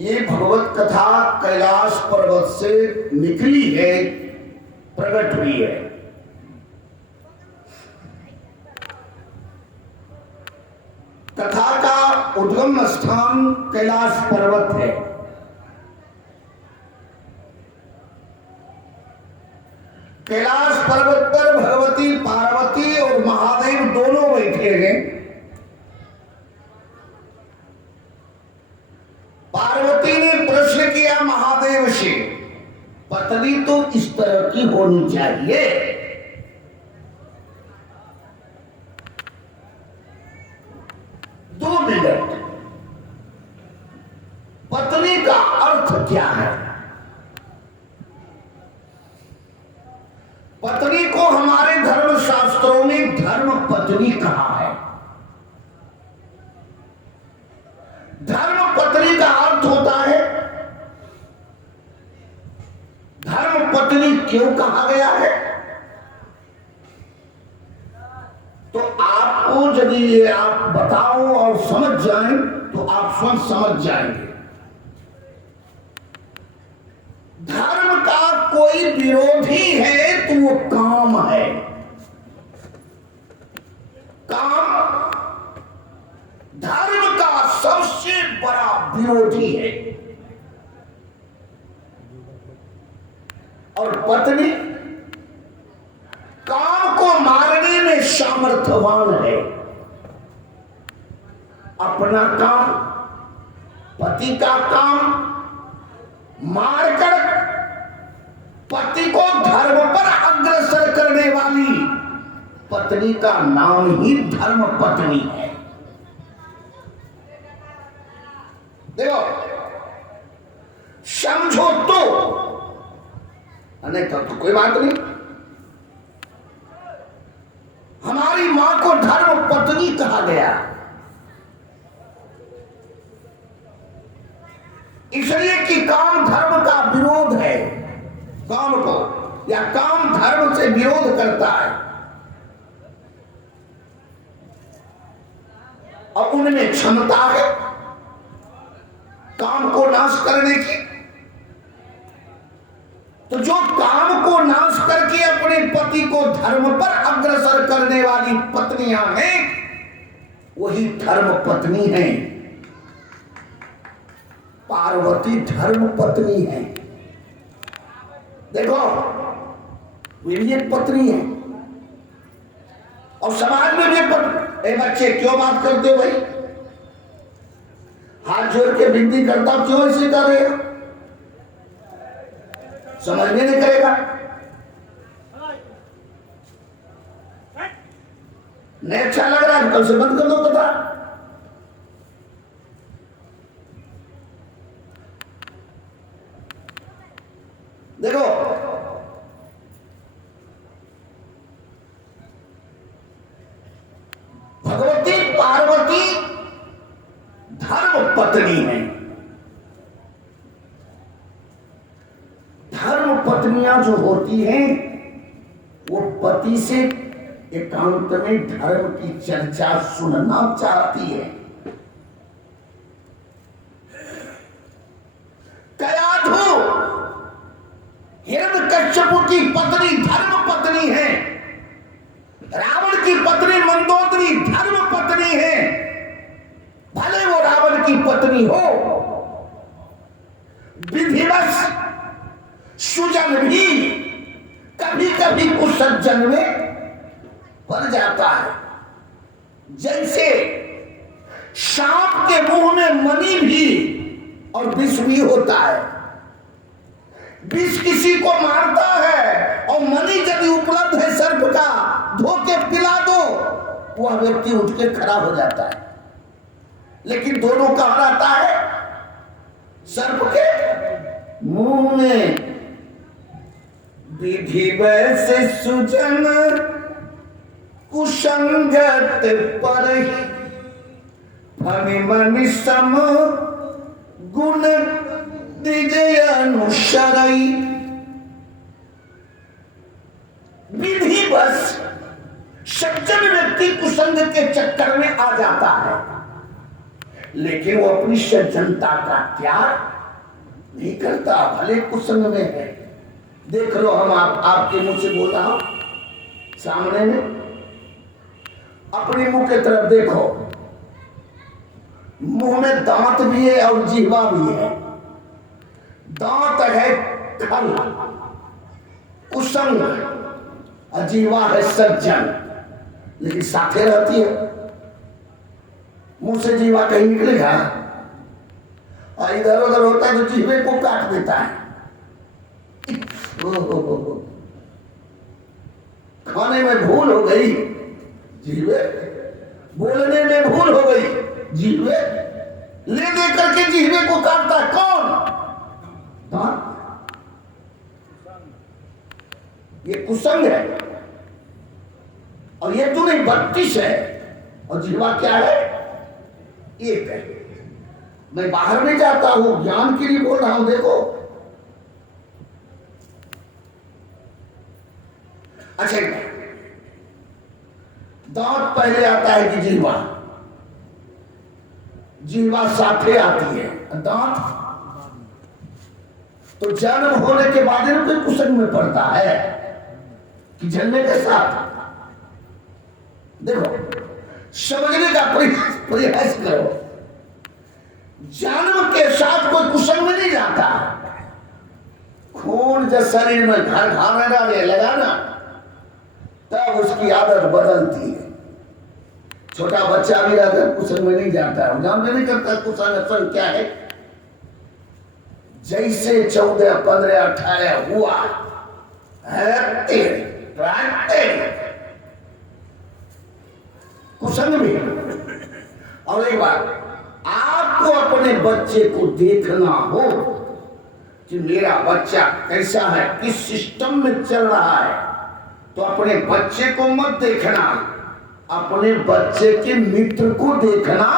ये भगवत कथा कैलाश पर्वत से निकली है, प्रकट हुई है। कथा का उद्गम स्थान कैलाश पर्वत है। कैलाश पर्वत पर भगवती पार्वती और महादेव दोनों बैठे हैं। पार्वती ने प्रश्न किया महादेव से, पत्नी तो इस तरह की होनी चाहिए। दो मिनट, पत्नी का अर्थ क्या है? पत्नी को हमारे धर्म शास्त्रों में धर्म पत्नी कहा है। धर्म पत्नी का अर्थ होता है, धर्म पत्नी क्यों कहा गया है? तो आपको यदि ये आप बताओ और समझ जाएं तो आप स्वयं समझ जाएंगे। धर्म का कोई विरोधी है तो वो काम है। काम धर्म का सबसे बड़ा विरोधी है। और पत्नी काम को मारने में सामर्थ्यवान है। अपना काम, पति का काम मारकर पति को धर्म पर अग्रसर करने वाली पत्नी का नाम ही धर्म पत्नी है। देखो, समझो तो, नहीं तो कोई बात नहीं। हमारी मां को धर्म पत्नी कहा गया इसलिए कि काम धर्म का विरोध है। काम को या काम धर्म से विरोध करता है और उनमें क्षमता है काम को नाश करने की। तो जो काम को नाश करके अपने पति को धर्म पर अग्रसर करने वाली पत्नियां हैं, वही धर्म पत्नी है। पार्वती धर्म पत्नी है। देखो, वे भी एक पत्नी है और समाज में भी पत्नी। बच्चे क्यों बात करते हो भाई? हाथ जोड़ के विनती करता हूं, क्यों ऐसे कर रहे हो? समझने नहीं करेगा, नहीं अच्छा लग रहा है, कल से बंद कर दो कथा। देखो, भगवती पार्वती धर्म पत्नी है। धर्म पत्नियां जो होती हैं वो पति से एकांत में धर्म की चर्चा सुनना चाहती है। कयाधु हिरण्यकश्यप की पत्नी धर्म पत्नी है। रावण की पत्नी मंदोदरी धर्म पत्नी है। भले वो रावण की पत्नी हो, विधिवश सुजन भी कभी कभी उस सज्जन में पड़ जाता है। जैसे सांप के मुंह में मणि भी और विष भी होता है। विष किसी को मारता है और मणि यदि उपलब्ध है सर्प का, धोके पिला दो, वह व्यक्ति उठ के खड़ा हो जाता है। लेकिन दोनों कहां रहता है? सर्प के मुंह में। विधि वैसे सुजन कुसंगत परहि, फनि मनि सम गुण दिजय अनुसरई। विधिवश सज्जन व्यक्ति कुसंग के चक्कर में आ जाता है। लेकिन वो अपनी सज्जनता का त्याग नहीं करता, भले कुसंग में है। देख लो, हम आपके मुंह से बोल रहा हूं, सामने में अपने मुंह की तरफ देखो, मुंह में दांत भी है और जीवा भी है। दांत है खल कुसंग, जीवा है सज्जन, लेकिन साथे रहती है। मुंह से जीवा कहीं निकलेगा और इधर उधर होता है तो जीवे को काट देता है। खाने में भूल हो गई जीवे, बोलने में भूल हो गई जीवे, ले दे करके जीवे को काटता है कौन? ये कुसंग है। और ये तो नहीं 32 है और जीवा क्या है? एक है। मैं बाहर नहीं जाता हूं, ज्ञान के लिए बोल रहा हूं। देखो, अच्छा, दांत पहले आता है कि जीवा? जीवा साथे आती है, दांत तो जन्म होने के बाद कोई कुसंग में पड़ता है कि जन्मे के साथ। देखो, समझने का प्रयास करो, जन्म के साथ कोई कुसंग में नहीं जाता। खून जब शरीर में घर खाने लगा ना, तब उसकी आदत बदलती है। छोटा बच्चा भी रहकर कुसंग में नहीं जाता है, जानते नहीं करता कुसंग असंग क्या है। जैसे 14, 15, 18 हुआ है कुसंग में। और एक बात, आपको अपने बच्चे को देखना हो कि मेरा बच्चा कैसा है, किस सिस्टम में चल रहा है, तो अपने बच्चे को मत देखना, अपने बच्चे के मित्र को देखना।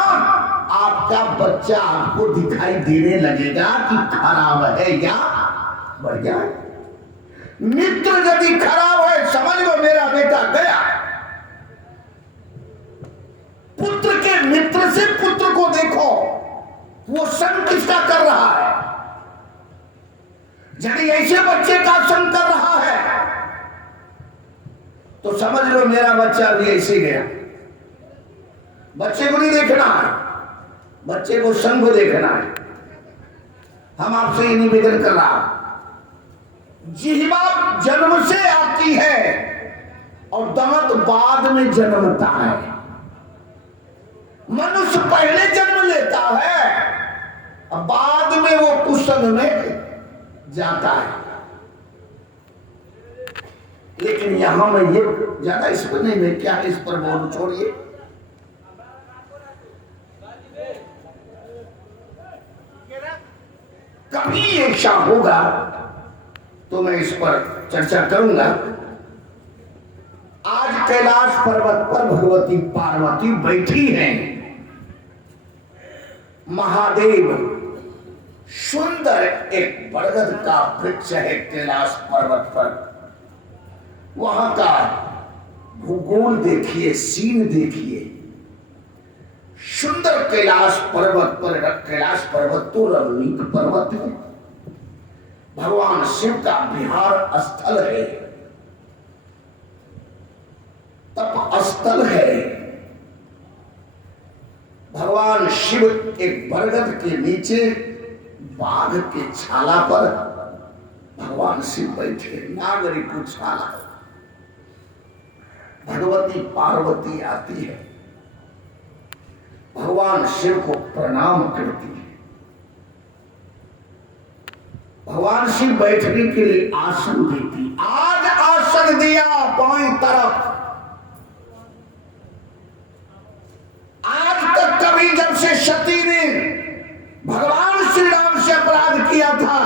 आपका बच्चा आपको दिखाई देने लगेगा कि खराब है या बढ़िया है। मित्र यदि खराब है, समझ लो मेरा बेटा गया। पुत्र के मित्र से पुत्र को देखो, वो संग किसका कर रहा है। यदि ऐसे बच्चे का संग कर रहा है तो समझ लो मेरा बच्चा भी ऐसे गया। बच्चे को नहीं देखना है, बच्चे को संग को देखना है। हम आपसे ये निवेदन कर रहा, जिह्वा जन्म से आती है और दांत बाद में जन्मता है। मनुष्य पहले जन्म लेता है, बाद में वो कुसंग में जाता है। लेकिन यहां में ये ज्यादा इस पर नहीं, मैं क्या इस पर बोल, छोड़िए। कभी ऐसा होगा तो मैं इस पर चर्चा करूंगा। आज कैलाश पर्वत पर भगवती पार्वती बैठी हैं। महादेव, सुंदर एक बरगद का वृक्ष है कैलाश पर्वत पर। वहां का भूगोल देखिए, सीन देखिए। सुंदर कैलाश पर्वत पर, कैलाश पर्वत तो रमणीक पर्वत है, भगवान शिव का विहार स्थल है, तप स्थल है। भगवान शिव एक बरगद के नीचे बाघ के छाला पर भगवान शिव बैठे, नागरिक को छाला। भगवती पार्वती आती है, भगवान शिव को प्रणाम करती है। भगवान शिव बैठने के लिए आसन देती। आज आसन दिया बाईं तरफ। आज तक कभी जब से सती ने भगवान श्री राम से अपराध किया था,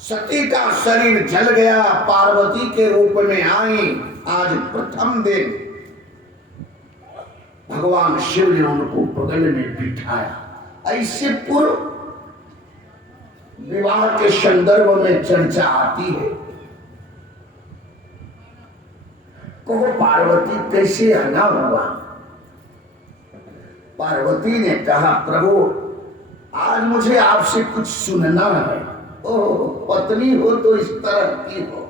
सती का शरीर जल गया, पार्वती के रूप में आई। आज प्रथम दिन भगवान शिव ने उनको बगल में बिठाया। ऐसे पूर्व विवाह के संदर्भ में चर्चा आती है। कहो पार्वती कैसे आना हुआ? पार्वती ने कहा, प्रभु आज मुझे आपसे कुछ सुनना है। ओह, पत्नी हो तो इस तरह की हो,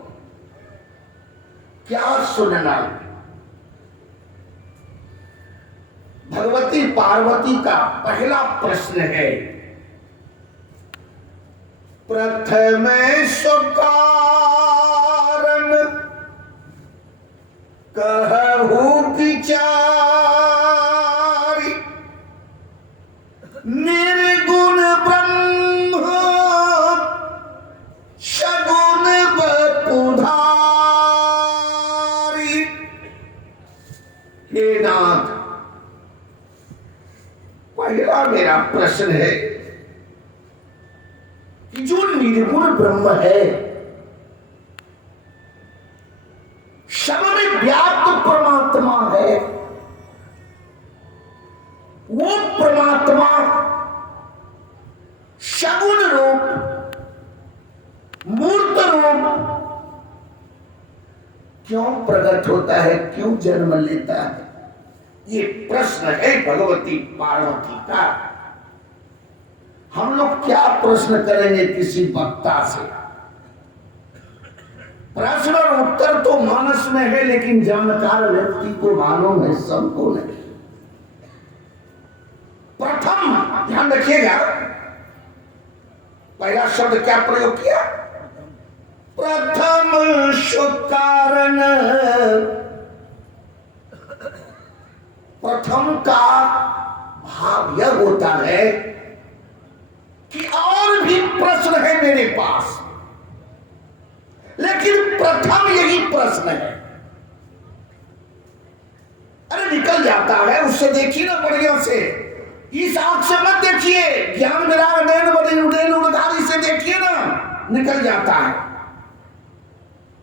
क्या सुनना? भगवती पार्वती का पहला प्रश्न है, प्रथम सुकारण कहु विचारी, निर्गुण ब्रह्म सगुण वपुधारी। हे नाथ, पहला मेरा प्रश्न है कि जो निर्गुण ब्रह्म है, सब में व्याप्त परमात्मा है, वो परमात्मा सगुण रूप, मूर्त रूप क्यों प्रकट होता है, क्यों जन्म लेता है? ये प्रश्न है भगवती पार्वती का। हम लोग क्या प्रश्न करेंगे किसी वक्ता से? प्रश्न और उत्तर तो मानस में है, लेकिन जानकार व्यक्ति को मालूम है, सबको नहीं। प्रथम ध्यान रखिएगा, पहला शब्द क्या प्रयोग किया? प्रथम सुकारण। प्रथम का भाव यह होता है कि और भी प्रश्न है मेरे पास, लेकिन प्रथम यही प्रश्न है। अरे निकल जाता है, उससे देखिए ना बढ़िया से, इस आंख से मत देखिए, ज्ञान विराग नयन बदन उड़ेन उड़धारी से देखिए ना, निकल जाता है।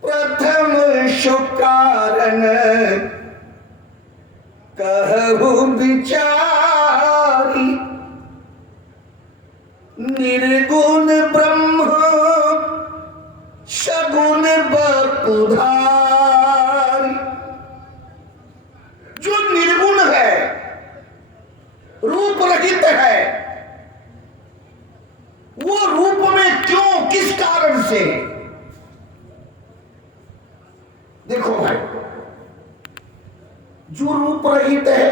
प्रथम सुकारण कहु विचारी, निर्गुण ब्रह्म सगुण वपुधारी। जो निर्गुण है, रूप रहित है, वो रूप में क्यों, किस कारण से? देखो भाई, जो रूप रहित है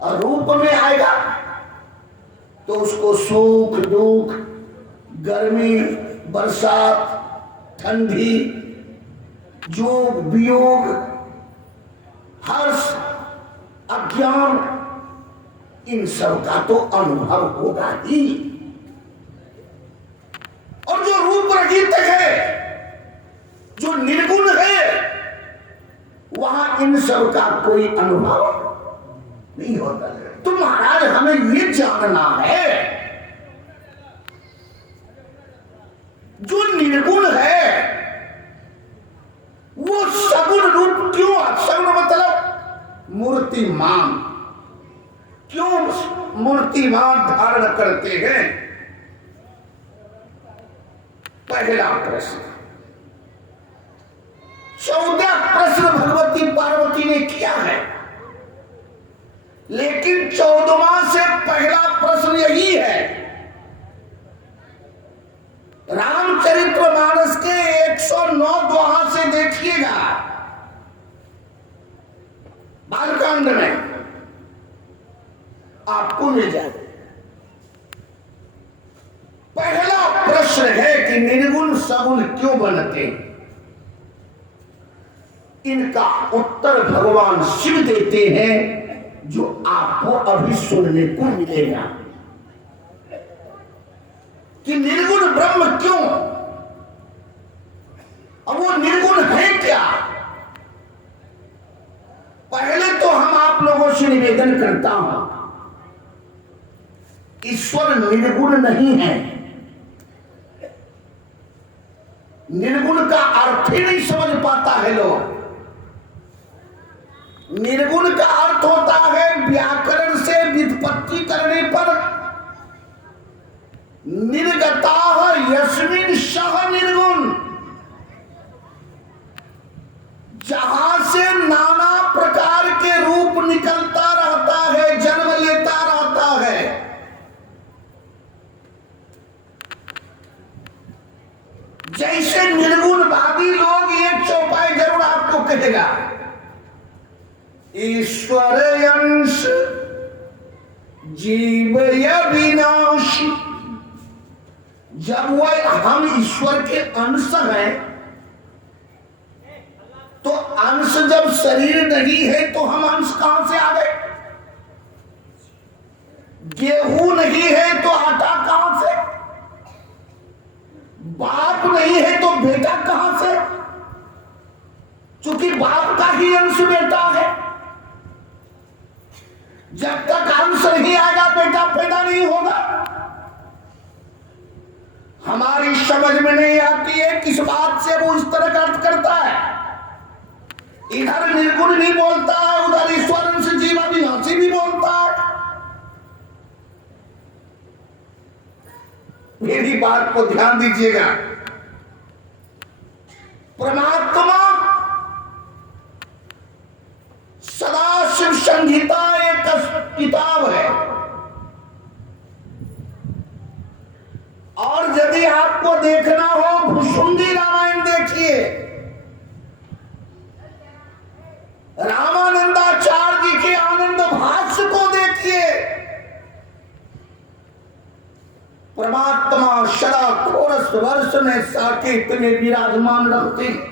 और रूप में आएगा तो उसको सुख दुख, गर्मी बरसात, ठंडी, योग वियोग, हर्ष अज्ञान, इन सब का तो अनुभव होगा ही। और जो रूप रहित है, जो निर्गुण है, वहां इन सब का कोई अनुभव नहीं होता। तो महाराज हमें ये जानना है, जो निर्गुण है वो सगुण रूप क्यों? सगुण मतलब मूर्तिमान, क्यों मूर्तिमान धारण करते हैं? पहला प्रश्न। 14 प्रश्न भगवती पार्वती ने किया है, लेकिन 14वां से पहला प्रश्न यही है। रामचरितमानस के 109 दोहा से देखिएगा, बालकांड में आपको मिल जाएगा। पहला प्रश्न है कि निर्गुण सगुण क्यों बनते हैं? इनका उत्तर भगवान शिव देते हैं, जो आपको अभी सुनने को मिलेगा कि निर्गुण ब्रह्म क्यों, अब वो निर्गुण है क्या? पहले तो हम आप लोगों से निवेदन करता हूं, ईश्वर निर्गुण नहीं है। निर्गुण का अर्थ ही नहीं समझ पाता है लोग। निर्गुण का अर्थ होता है व्याकरण से व्युत्पत्ति करने पर निर्गता यस्मिन् सह निर्गुण, जहां से नाना प्रकार के रूप निकलता रहता है, जन्म जीव अविनाशी। जब वह हम ईश्वर के अंश हैं, तो अंश जब शरीर नहीं है तो हम अंश कहां से आ गए? गेहूं नहीं है तो आटा कहां से? बाप नहीं है तो बेटा कहां से? क्योंकि बाप का ही अंश बेटा है। जब तक अंश नहीं आएगा बेटा पैदा नहीं होगा। हमारी समझ में नहीं आती है किस बात से वो इस तरह का अर्थ करता है। इधर निर्गुण भी बोलता है, उधर ईश्वर अंश जीव अविनाशी भी बोलता है। मेरी बात को ध्यान दीजिएगा। परमात्मा सदाशिव संहिता एक किताब है, और यदि आपको देखना हो भुसुंडी रामायण देखिए, रामानंदाचार्य जी के आनंद भाष्य को देखिए। परमात्मा सदा खोरस वर्ष में साकेत में विराजमान रहते हैं।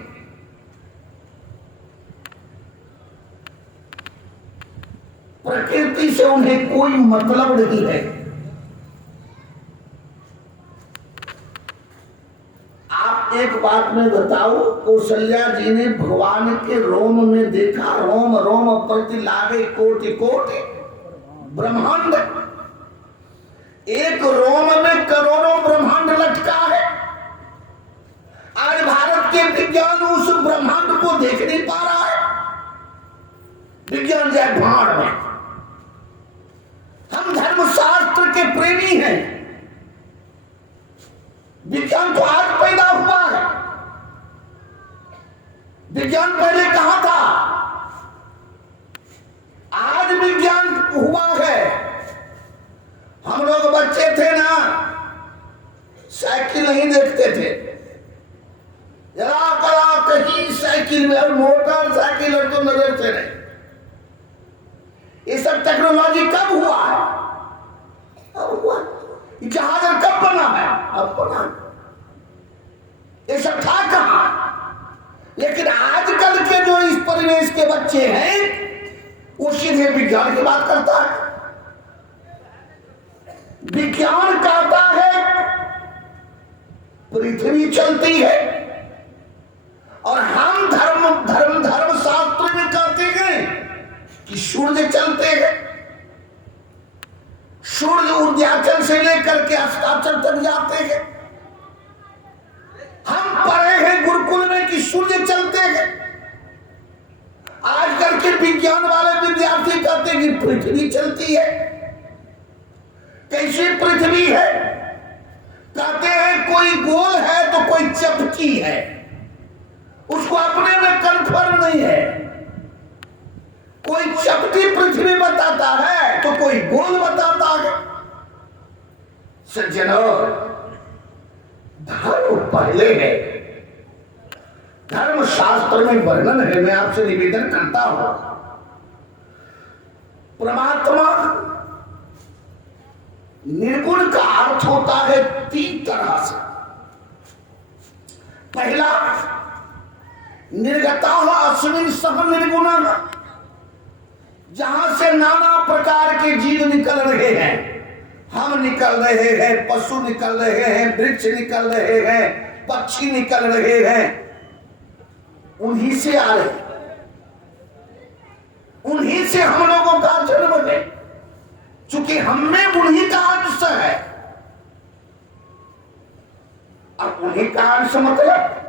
प्रकृति से उन्हें कोई मतलब नहीं है। आप एक बात में बताओ, कौशल्या जी ने भगवान के रोम में देखा, रोम रोम प्रति लागे कोटि कोटि ब्रह्मांड। एक रोम में करोड़ों ब्रह्मांड लटका है। आज भारत के विज्ञान उस ब्रह्मांड को देख नहीं पा रहा है। विज्ञान जाए भाड़ में। हम धर्मशास्त्र के प्रेमी हैं। विज्ञान तो आज पैदा हुआ है। विज्ञान पहले कहां था? आज विज्ञान हुआ है। हम लोग बच्चे थे ना, साइकिल नहीं देखते थे। जरा कला कहीं साइकिल में, और मोटर साइकिल और तो नजर से नहीं। ये सब टेक्नोलॉजी कब हुआ है? अब हुआ। जहाज कब बना है? अब बना। ये सब था कहां? लेकिन आजकल के जो इस परिवेश के बच्चे हैं, वो सीधे विज्ञान की बात करता है। विज्ञान कहता है पृथ्वी चलती है, और हम धर्म शास्त्र में कहते हैं कि सूर्य चलते हैं। सूर्य उद्याचल से लेकर के अस्ताचल तक जाते हैं। हम पढ़े हैं गुरुकुल में कि सूर्य चलते हैं। आजकल के विज्ञान वाले विद्यार्थी कहते हैं कि पृथ्वी चलती है। कैसी पृथ्वी है? कहते हैं कोई गोल है तो कोई चपटी है। उसको अपने में कंफर्म नहीं है। कोई चपटी पृथ्वी बताता है तो कोई गोल बताता है। सज्जनों, धर्म पहले है। धर्म शास्त्र में वर्णन है। मैं आपसे निवेदन करता हूं, परमात्मा निर्गुण का अर्थ होता है 3 तरह से। पहला, निर्गता अस्मिन् सह निर्गुण, जहां से नाना प्रकार के जीव निकल रहे हैं। हम निकल रहे हैं, पशु निकल रहे हैं, वृक्ष निकल रहे हैं, पक्षी निकल रहे हैं। उन्हीं से आ रहे, उन्हीं से हम लोगों का जन्म है। चूंकि हमने उन्हीं का अंश है। अब उन्हीं का अंश मतलब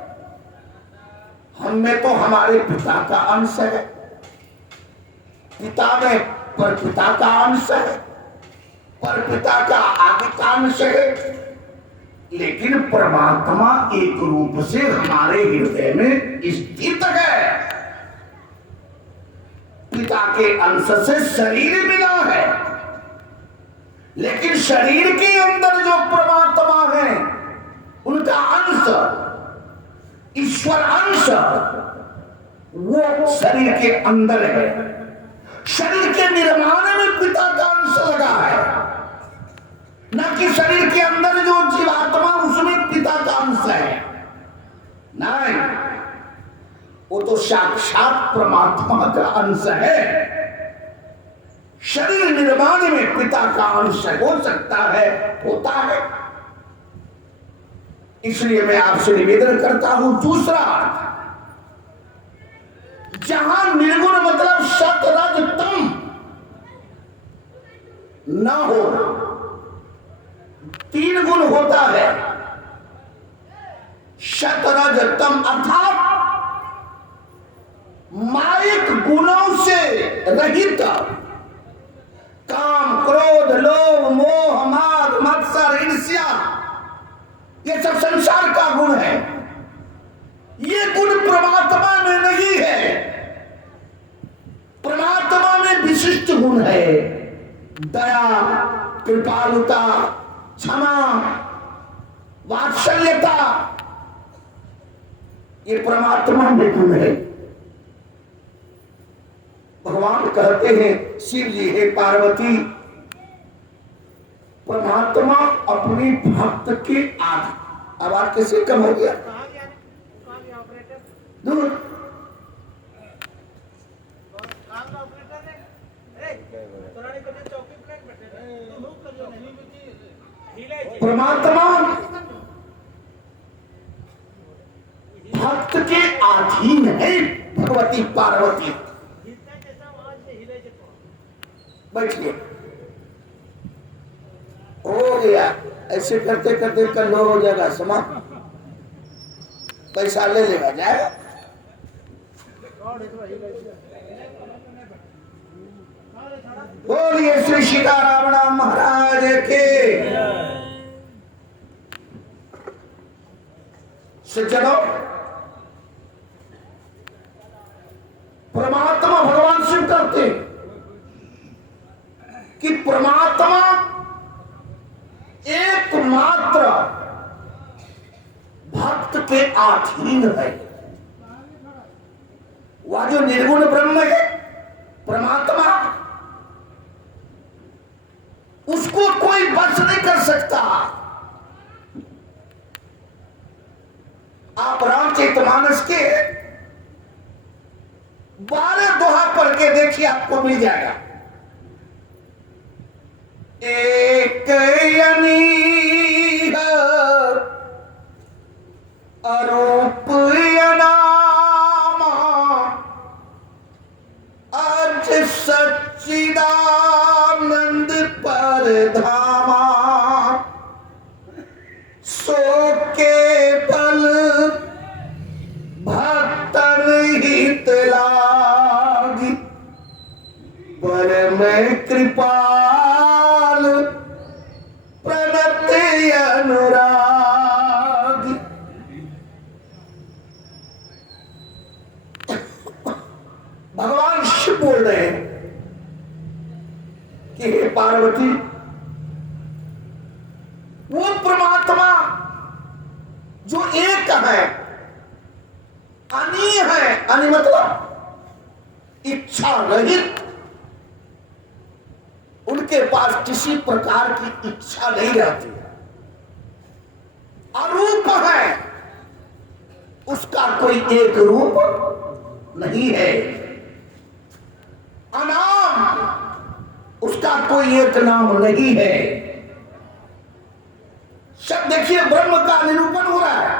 हम में तो हमारे पिता का अंश है। पिता में परपिता का अंश है, परपिता का आगे का अंश है। लेकिन परमात्मा एक रूप से हमारे हृदय में स्थित है। पिता के अंश से शरीर मिला है, लेकिन शरीर के अंदर जो परमात्मा है, उनका अंश, ईश्वर अंश, वो शरीर के अंदर है। शरीर के निर्माण में पिता का अंश लगा है। वो तो साक्षात परमात्मा का अंश है। शरीर निर्माण में पिता का अंश हो सकता है, होता है। इसलिए मैं आपसे निवेदन करता हूं। दूसरा अर्थ, जहां निर्गुण मतलब सत रज तम ना हो, 3 गुण होता है, सत रज तम, अर्थात माइक गुणों से रहित, काम क्रोध लोभ मोह माद मत्सर ईर्ष्या, ये सब संसार का गुण है। ये गुण परमात्मा में नहीं है। परमात्मा में विशिष्ट गुण है, दया, कृपालुता, क्षमा, वात्सल्यता, ये परमात्मा में गुण है। भगवान कहते हैं, शिव जी हे पार्वती, परमात्मा अपने भक्त के आदि, आवाज कैसे कम हो गया, दूर, परमात्मा भक्त के अधीन है। भगवती पार्वती, बैठिए, हो गया। ऐसे करते करते कल हो जाएगा समाप्त, पैसा ले लेगा, जाएगा। बोलिए श्री सीताराम राम महाराज के। सज्जनों, परमात्मा भगवान शिव करते कि परमात्मा एकमात्र भक्त के अधीन है। वह जो निर्गुण ब्रह्म है परमात्मा, उसको कोई बस नहीं कर सकता। आप रामचरितमानस के 12 दोहा पढ़ के देखिए, आपको मिल जाएगा। एक अनीह अरूप अनामा, अज सच्चिदानंद परधामा, सो के बल भक्तन हित लागी, परम कृपाल प्रणत अनुराग। भगवान शिव बोल रहे हैं कि हे पार्वती, वो परमात्मा जो एक है, अनी है, अनी मतलब इच्छा रहित, उनके पास किसी प्रकार की इच्छा नहीं रहती। अरूप है, उसका कोई एक रूप नहीं है। अनाम, उसका कोई एक नाम नहीं है। सब देखिए, ब्रह्म का निरूपण हो रहा है,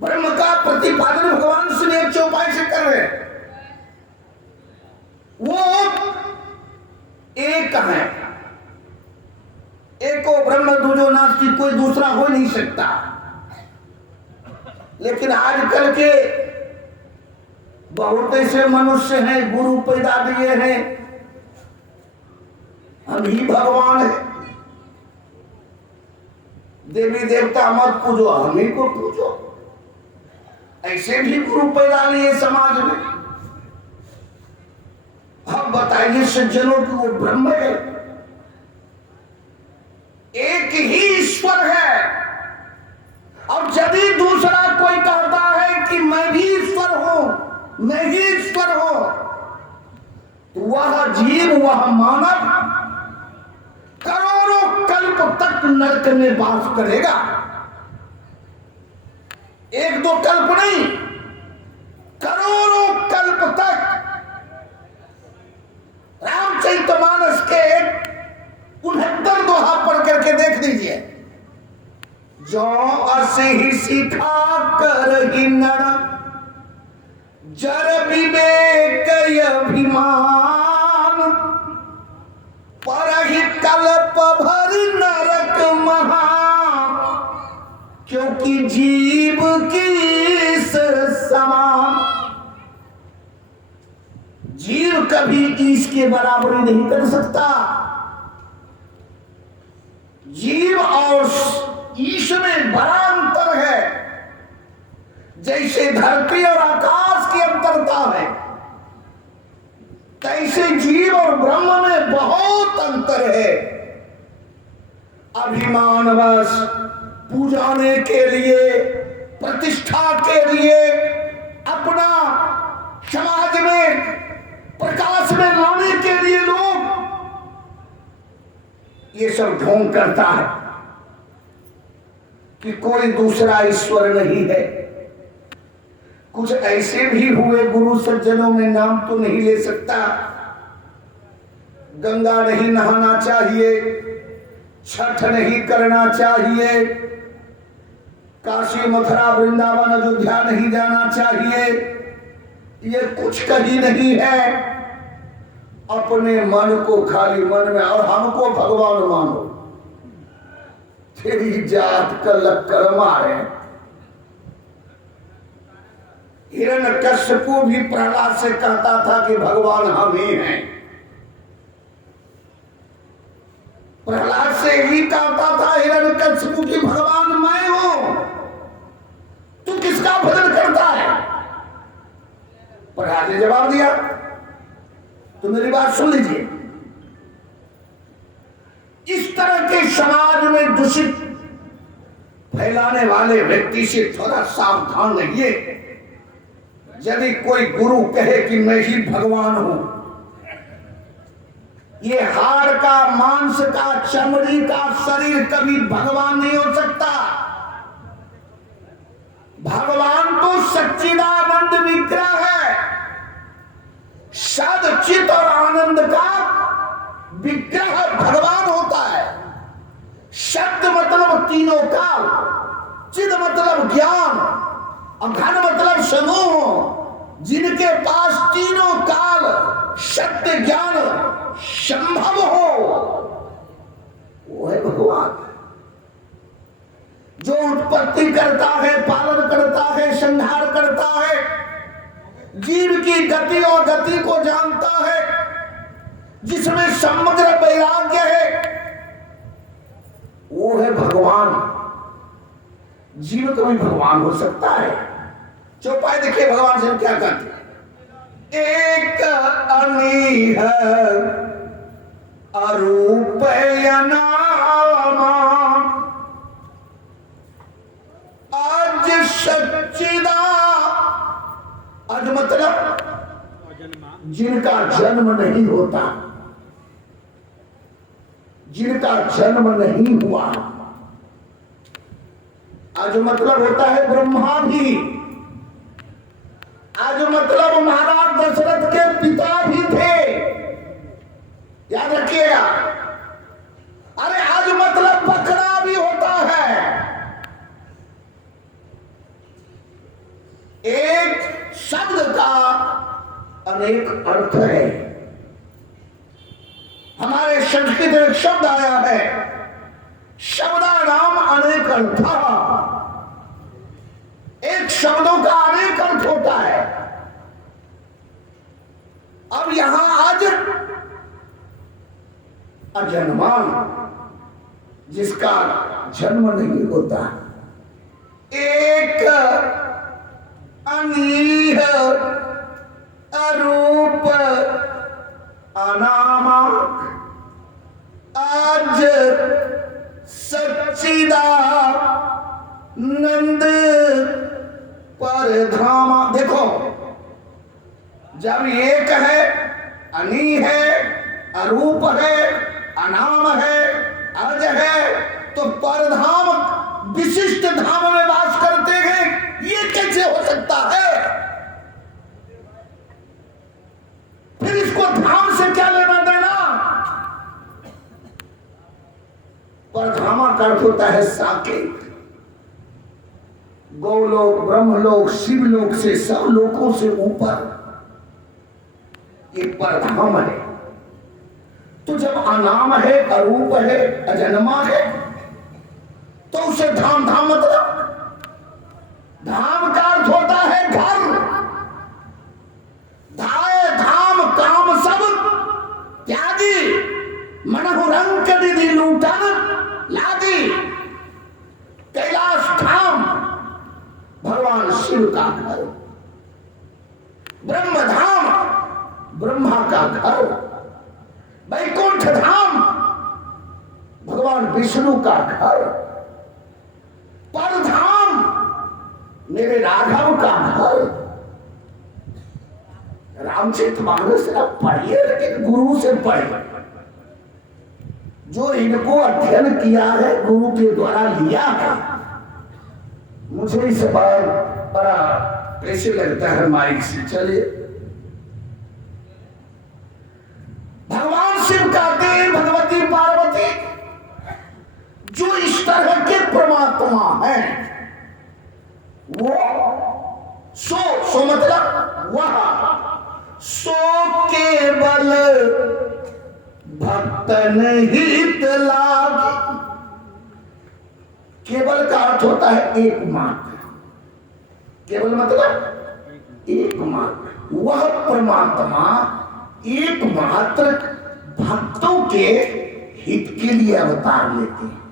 ब्रह्म का प्रतिपादन भगवान श्री एक चौपाई से कर रहे हैं। वो एक है, एको ब्रह्म दूजो नास्ति, कोई दूसरा हो नहीं सकता। लेकिन आजकल के बहुत ऐसे मनुष्य हैं, गुरु पैदा दिए हैं, हम ही भगवान है, देवी देवता मत पूजो, हम ही को पूजो। ऐसे भी गुरु पैदा लिए समाज में। अब बताइए सज्जनों कि वो ब्रह्म है, एक ही ईश्वर है। और यदि दूसरा कोई कहता है कि मैं भी ईश्वर हूं, मैं ही ईश्वर हूं, तो वह जीव, वह मानव करोड़ों कल्प तक नरक में वास करेगा। एक दो कल्प नहीं, करोड़ों कल्प तक। रामचरितमानस के 69 दोहा पढ़ करके देख लीजिए। जो अस ही सिखा कर ही नर जर विवेक अभिमान, पर ही कल्प भर नरक महा, क्योंकि जीव की समान। जीव कभी ईश के बराबरी नहीं कर सकता। जीव और ईश में बड़ा अंतर है। जैसे धरती और आकाश की अंतरता है, तैसे जीव और ब्रह्म में बहुत अंतर है। अभिमानवश पूजाने के लिए, प्रतिष्ठा के लिए, अपना समाज में प्रकाश में लाने के लिए लोग ये सब ढोंग करता है कि कोई दूसरा ईश्वर नहीं है। कुछ ऐसे भी हुए गुरु सज्जनों में, नाम तो नहीं ले सकता। गंगा नहीं नहाना चाहिए, छठ नहीं करना चाहिए, काशी मथुरा वृंदावन अयोध्या नहीं जाना चाहिए, ये कुछ कहीं नहीं है। अपने मन को खाली मन में, और हमको भगवान मानो, तेरी जात का लक्कड़ मारे। हिरण्यकश्यप भी प्रहलाद से कहता था कि भगवान हम ही हैं। प्रहलाद से ही कहता था हिरण्यकश्यप की भगवान मैं हूं, तू किसका भजन करता है? प्रहलाद ने जवाब दिया, तो मेरी बात सुन लीजिए। इस तरह के समाज में दूषित फैलाने वाले व्यक्ति से थोड़ा सावधान रहिए। यदि कोई गुरु कहे कि मैं ही भगवान हूं, ये हाड़ का, मांस का, चमड़ी का शरीर कभी भगवान नहीं हो सकता। भगवान तो सच्चिदानंद विग्रह है, सद चित और आनंद का विग्रह भगवान होता है। शब्द मतलब तीनों काल, चिद मतलब ज्ञान, और घन मतलब समूह। जिनके पास तीनों काल सत्य ज्ञान संभव हो, वो है भगवान। जो उत्पत्ति करता है, पालन करता है, संहार करता है, जीव की गति और गति को जानता है, जिसमें समग्र वैराग्य है, वो है भगवान। जीव कभी भगवान हो सकता है? चौपाई देखिए भगवान से क्या कहते, एक अनीह अरूप नामा, आज सच्चिदा। आज मतलब जिनका जन्म नहीं होता, जिनका जन्म नहीं हुआ। आज मतलब होता है ब्रह्मा भी। आज मतलब महाराज दशरथ के पिता भी थे, याद रखिएगा। अरे आज मतलब बकरा भी होता है। एक शब्द का अनेक अर्थ है। हमारे संस्कृत में एक शब्द आया है, शब्दानाम अनेक अर्थ। एक शब्दों का अनेक अर्थ होता है। अब यहां आज अजन्मान, जिसका जन्म नहीं होता। एक अनीह अरूप अनामक, आज सच्चिदा नंद परधामा। देखो, जब एक है, अनी है, अरूप है, अनाम है, अज है, तो परधाम विशिष्ट धाम में वास करते हैं। ये कैसे हो सकता है? फिर इसको धाम से क्या लेना देना? पर धामा का अर्थ होता है साकेत। गौलोक, ब्रह्मलोक, शिवलोक से, सब लोकों से ऊपर ये परधाम है। तो जब अनाम है, अरूप है, अजन्मा है, तो उसे धाम, धाम मतलब धाम का अर्थ होता है घर। धाय धाम काम सब त्यागी, मनहु रंग निधि लूटन लागी। कैलाश धाम भगवान शिव का घर, ब्रह्म धाम ब्रह्मा का घर, वैकुंठ धाम भगवान विष्णु का घर, परधाम मेरे राघव का घर। रामचरितमानस आप पढ़िए, लेकिन गुरु से पढ़िए। जो इनको अध्ययन किया है, गुरु के द्वारा लिया है। मुझे इस बार बड़ा कैसे लगता है माइक से। चलिए, भगवान शिव कहते हैं भगवती पार्वती जो इस तरह के परमात्मा हैं, वो सो मतलब वह सो केवल भक्तन हित लागी। केवल का अर्थ होता है एकमात्र। केवल मतलब एकमात्र। वह परमात्मा एकमात्र भक्तों के हित के लिए अवतार लेते हैं।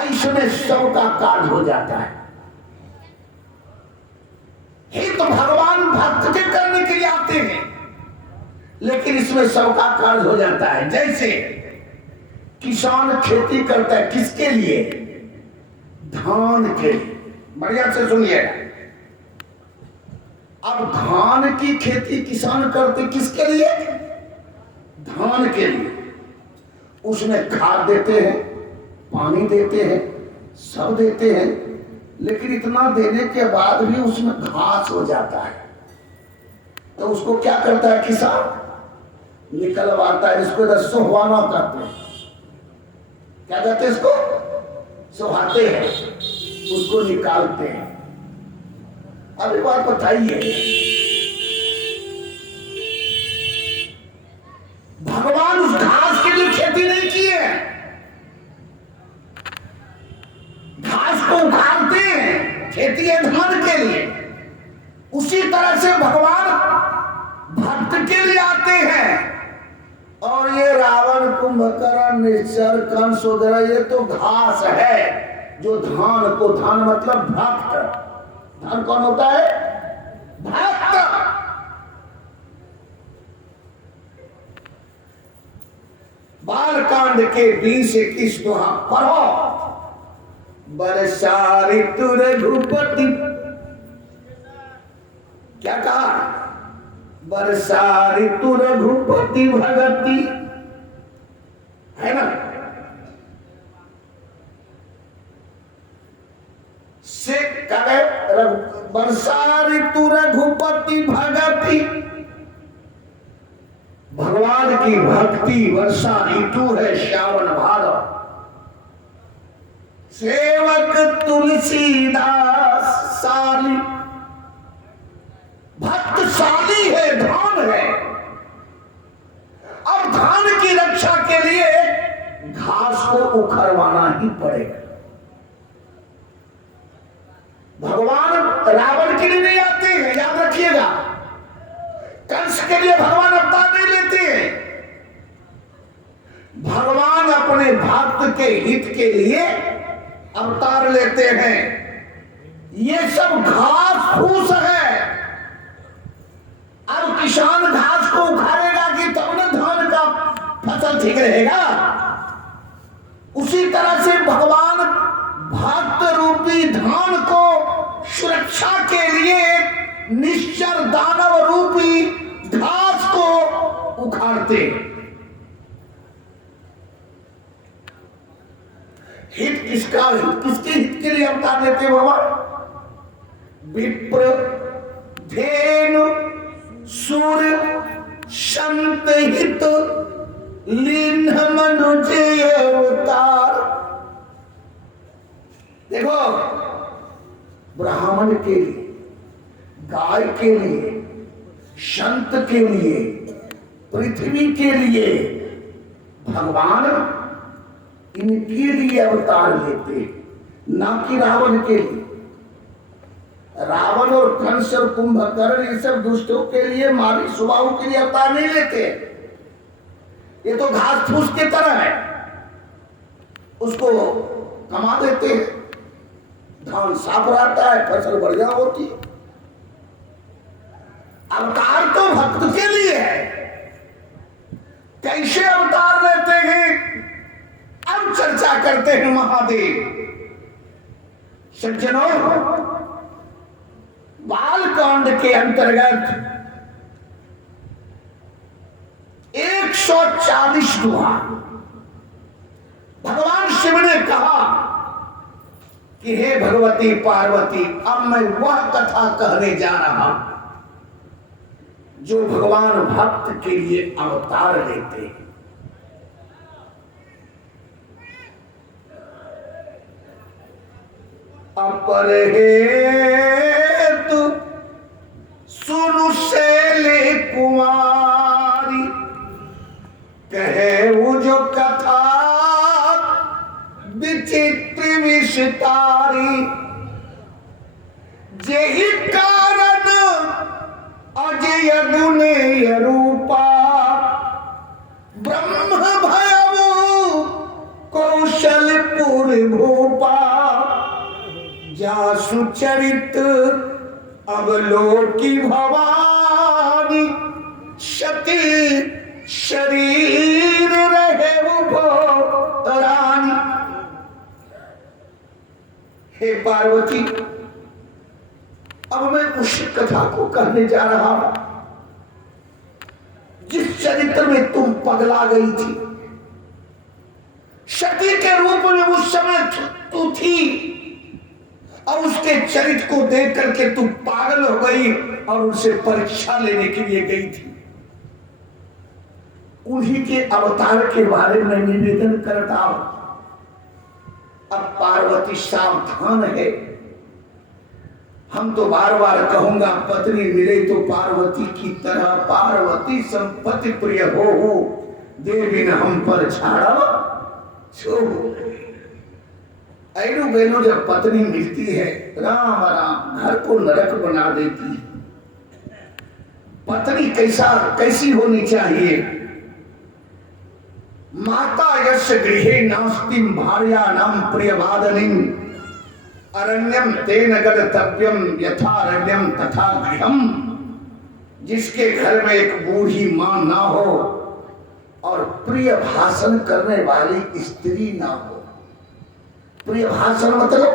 ऐसे सबका कार्य हो जाता है। हित भगवान भक्त के करने के लिए आते हैं, लेकिन इसमें सबका कार्य हो जाता है। जैसे किसान खेती करता है, किसके लिए? धान के लिए। बढ़िया से सुनिए, अब धान की खेती किसान करते किसके लिए? धान के लिए। उसमें खाद देते हैं, पानी देते हैं, सब देते हैं, लेकिन इतना देने के बाद भी उसमें घास हो जाता है। तो उसको क्या करता है किसान? निकलवाता है। इसको इधर सोहवाना कहते हैं। क्या कहते हैं इसको? सोहाते हैं, उसको निकालते हैं। अब एक बात बताइए, भगवान उस घास के लिए खेती नहीं की है। घास को उखाड़ते हैं, खेती है धान के लिए। उसी तरह से भगवान भक्त के लिए आते हैं। और ये रावण, कुंभकर्ण, निश्चर, कंस वगैरह ये तो घास है जो धान को, धान मतलब भक्त। धान कौन होता है? भक्त। बालकांड के 20-21 दोहा पढ़ो। बरसा ऋतु रघुपति, क्या कहा? बरसा ऋतु रघुपति भगति, है ना? से कहे बरसा ऋतु रघुपति भगति, भगवान की भक्ति वर्षा ऋतु है, श्रावण भादव। सेवक तुलसीदास साली, भक्त साली है, धान है। अब धान की रक्षा के लिए घास को उखड़वाना ही पड़ेगा। भगवान रावण के लिए नहीं आते हैं, याद रखिएगा। कंस के लिए भगवान अवतार नहीं लेते हैं। भगवान अपने भक्त के हित के लिए अवतार लेते हैं। ये सब घास फूस है। अब किसान घास को उखाड़ेगा कि तब न धान का फसल ठीक रहेगा। उसी तरह से भगवान भक्त रूपी धान को सुरक्षा के लिए निश्चर दानव रूपी घास को उखाड़ते। हित किसका? किसके हित के लिए अवतार लेते भगवान? विप्र धेनु सुर संत हित लीन मनुज अवतार। देखो, ब्राह्मण के लिए, गाय के लिए, संत के लिए, पृथ्वी के लिए भगवान इनके लिए अवतार लेते, ना कि रावण के लिए। रावण और कंस और कुंभकर्ण ये सब दुष्टों के लिए, मारी सुबाहु के लिए अवतार नहीं लेते। ये तो घास फूस की तरह है, उसको कमा देते हैं, धान साफ रहता है, फसल बढ़िया होती है। अवतार तो भक्त के लिए है। कैसे अवतार लेते हैं अब चर्चा करते हैं महादेव। सज्जनों, बालकांड के अंतर्गत 140 दुआ भगवान शिव ने कहा कि हे भगवती पार्वती, अब मैं वह कथा कहने जा रहा हूं जो भगवान भक्त के लिए अवतार लेते हैं। अपर हेतु सुनु शैले कुमारी, कहे वो जो कथा विचित्र विस्तारी। जेहि कारण अजय गुणेय रूपा, ब्रह्म भयऊ कौशलपुर भूपा। जासु चरित अवलोकी भवानी, सती शरीर रहे वो रानी। हे पार्वती, अब मैं उसी कथा को कहने जा रहा हूं जिस चरित्र में तुम पगला गई थी। सती के रूप में उस समय तू थी और उसके चरित्र को देख करके तू पागल हो गई और उनसे परीक्षा लेने के लिए गई थी। उन्हीं के अवतार के बारे में निवेदन करता हूं। अब पार्वती सावधान है। हम तो बार बार कहूंगा, पत्नी मिले तो पार्वती की तरह, पार्वती संपत्ति प्रिय हो देवी न हम पर छाड़ा छो। ऐनु बेनु जब पत्नी मिलती है, राम राम, घर को नरक बना देती है। पत्नी कैसी होनी चाहिए? माता यस्य गृहे नास्तिम भार्याणाम प्रियवादनीम, अरण्यम तेन गन्तव्यम यथारण्यम तथा गृहम। जिसके घर में एक बूढ़ी मां ना हो और प्रिय भाषण करने वाली स्त्री ना हो। प्रिय भाषण मतलब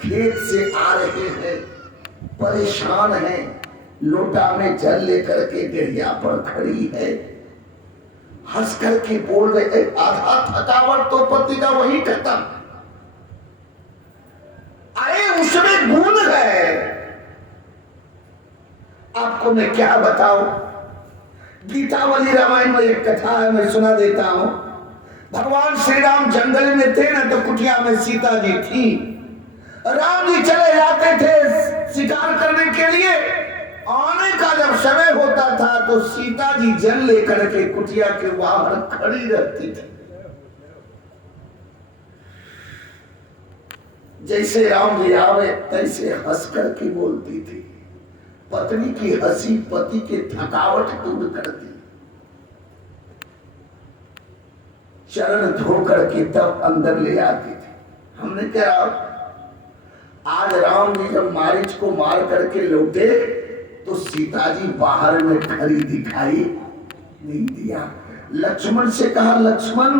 खेत से आ रहे हैं, परेशान हैं, लोटा में जल लेकर के गड़िया पर खड़ी है, हंस करके बोल रहे, आधा थकावट तो पति का वही खत्म। अरे उसमें गुण है। आपको मैं क्या बताऊं, गीतावली रामायण में एक कथा है, मैं सुना देता हूं। भगवान श्री राम जंगल में थे ना, तो कुटिया में सीता जी थी। राम जी चले जाते थे शिकार करने के लिए। आने का जब समय होता था तो सीता जी जल लेकर के कुटिया के बाहर खड़ी रहती थी। जैसे राम जी आवे तैसे हंस करके बोलती थी। पत्नी की हंसी पति के थकावट दूर करती। चरण धो करके तब अंदर ले आती थी। हमने क्या, आज राम जी जब मारीच को मार करके लौटे तो सीता जी बाहर में खड़ी दिखाई नहीं दिया। लक्ष्मण से कहा, लक्ष्मण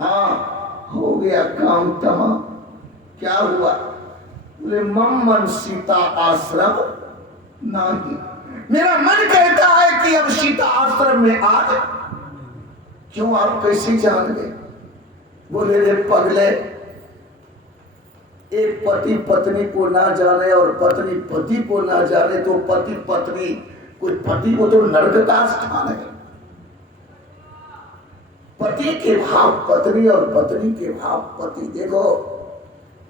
हाँ हो गया काम तमाम। क्या हुआ? बोले मम्मन सीता आश्रम नहीं। मेरा मन कहता है कि अब सीता आश्रम में आ। क्यों, आप कैसे जान गए? बोले रे पगले, एक पति पत्नी को ना जाने और पत्नी पति को ना जाने तो पति पत्नी, कोई पति को तो नरक का स्थान है। पति के भाव पत्नी और पत्नी के भाव पति, देखो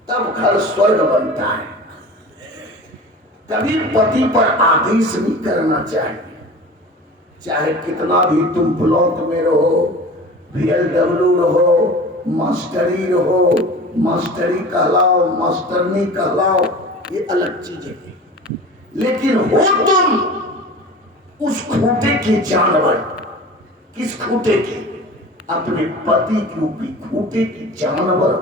तब घर स्वर्ग बनता है। कभी पति पर आदेश नहीं करना चाहिए, चाहे कितना भी तुम ब्लॉक में रहो, VLW रहो, मास्टरी रहो, मास्टरी कहलाओ, मास्टरनी कहलाओ, ये अलग चीज है। लेकिन हो तुम उस खूंटे के जानवर। किस खूंटे के? अपने पति के रूपी खूंटे के जानवर।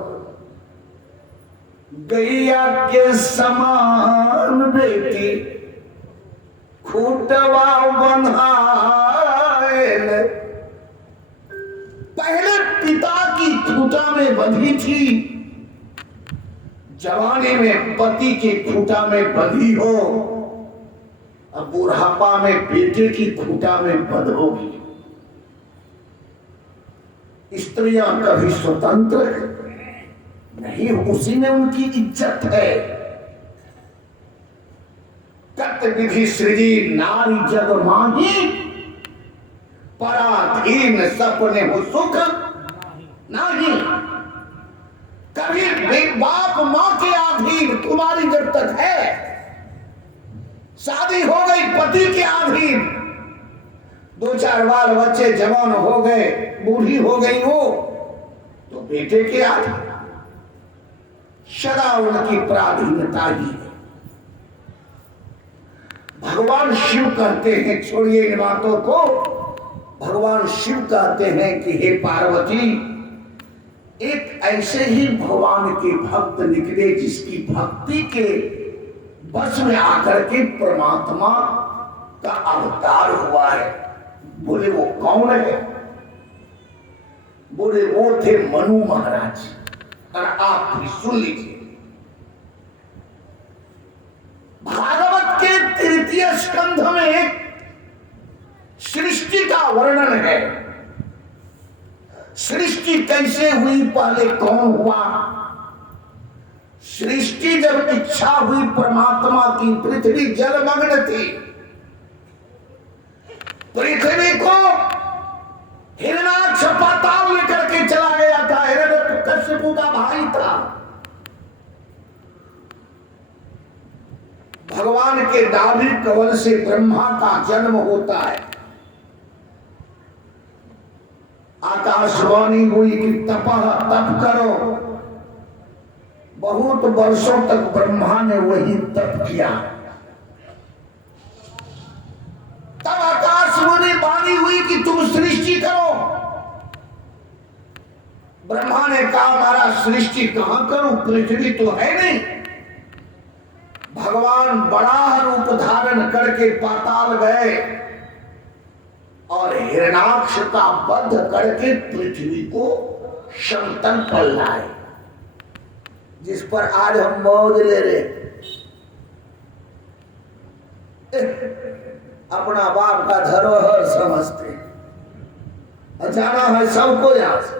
गैया के समान बेटी खूंटवा बंधाए, पहले पिता की खूंटा में बंधी थी, जवानी में पति के खूंटा में बंधी हो, अब बुढ़ापा में बेटे की खूंटा में बंधोगी। स्त्रियां कभी स्वतंत्र नहीं, उसी में उनकी इज्जत है। कत विधि सृजी नारी जग माही, पराधीन सपने हो सुख नहीं। कभी बाप मां के अधीन तुम्हारी जब तक है, शादी हो गई पति के अधीन, 2-4 बार बच्चे जवान हो गए, बूढ़ी हो गई हो, तो बेटे के अधीन, सदा उनकी पराधीनता ही है। भगवान शिव कहते हैं, छोड़िए इन बातों को, भगवान शिव कहते हैं कि हे पार्वती, एक ऐसे ही भगवान के भक्त निकले जिसकी भक्ति के बस में आकर के परमात्मा का अवतार हुआ है। बोले वो कौन है? बोले वो थे मनु महाराज। और आप भी सुन लीजिए, भागवत के 3 स्कंध में सृष्टि का वर्णन है। सृष्टि कैसे हुई, पहले कौन हुआ। सृष्टि जब इच्छा हुई परमात्मा की, पृथ्वी जलमग्न थी, पृथ्वी को हिरणाक्ष पाताल में करके चला गया था। हिरण्यकश्यप का भाई था। भगवान के नाभि कमल से ब्रह्मा का जन्म होता है। आकाशवाणी हुई कि तप करो। बहुत वर्षों तक ब्रह्मा ने वही तप किया। तब आकाशवाणी वाणी हुई कि तुम सृष्टि करो। ब्रह्मा ने कहा महाराज सृष्टि कहां करूं, पृथ्वी तो है नहीं। भगवान बड़ा रूप धारण करके पाताल गए और हिरणाक्ष का वध करके पृथ्वी को समतल पर लाए, जिस पर आज हम मौज ले रहे। अपना बाप का धरोहर समझते, जाना है सबको यहां से।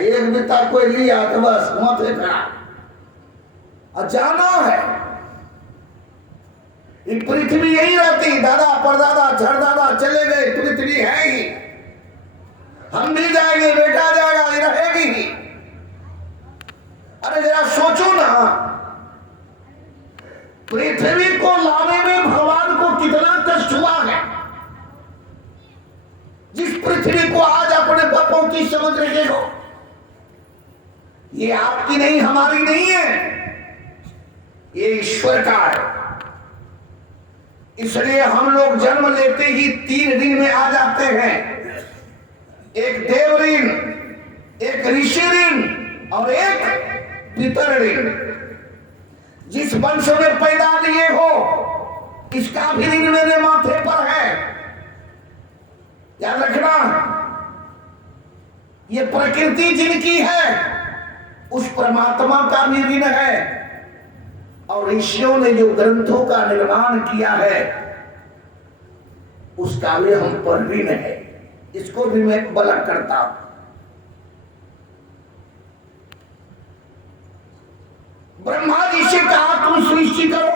एक बिता कोई लिया तो बस माथे खड़ा, जाना है। ये पृथ्वी यही रहती, दादा परदादा झरदादा चले गए, पृथ्वी है ही। हम भी जाएंगे, बेटा जाएगा, ये रहेगी ही। अरे जरा सोचो ना, पृथ्वी को लाने में भगवान को कितना कष्ट हुआ है। जिस पृथ्वी को आज अपने बापों की समझ रहे हो, ये आपकी नहीं, हमारी नहीं है, ये ईश्वर का है। इसलिए हम लोग जन्म लेते ही 3 दिन में आ जाते हैं। एक देव ऋण, एक ऋषि ऋण और एक पितर ऋण। जिस वंश में पैदा लिए हो, इसका भी ऋण मेरे माथे पर है, याद रखना। ये प्रकृति जिनकी है, उस परमात्मा का भी ऋण है। और ऋषियों ने जो ग्रंथों का निर्माण किया है, उसका भी हम पर ऋण है। इसको भी मैं बलक करता हूं। ब्रह्मा जी से कहा तुम सृष्टि करो।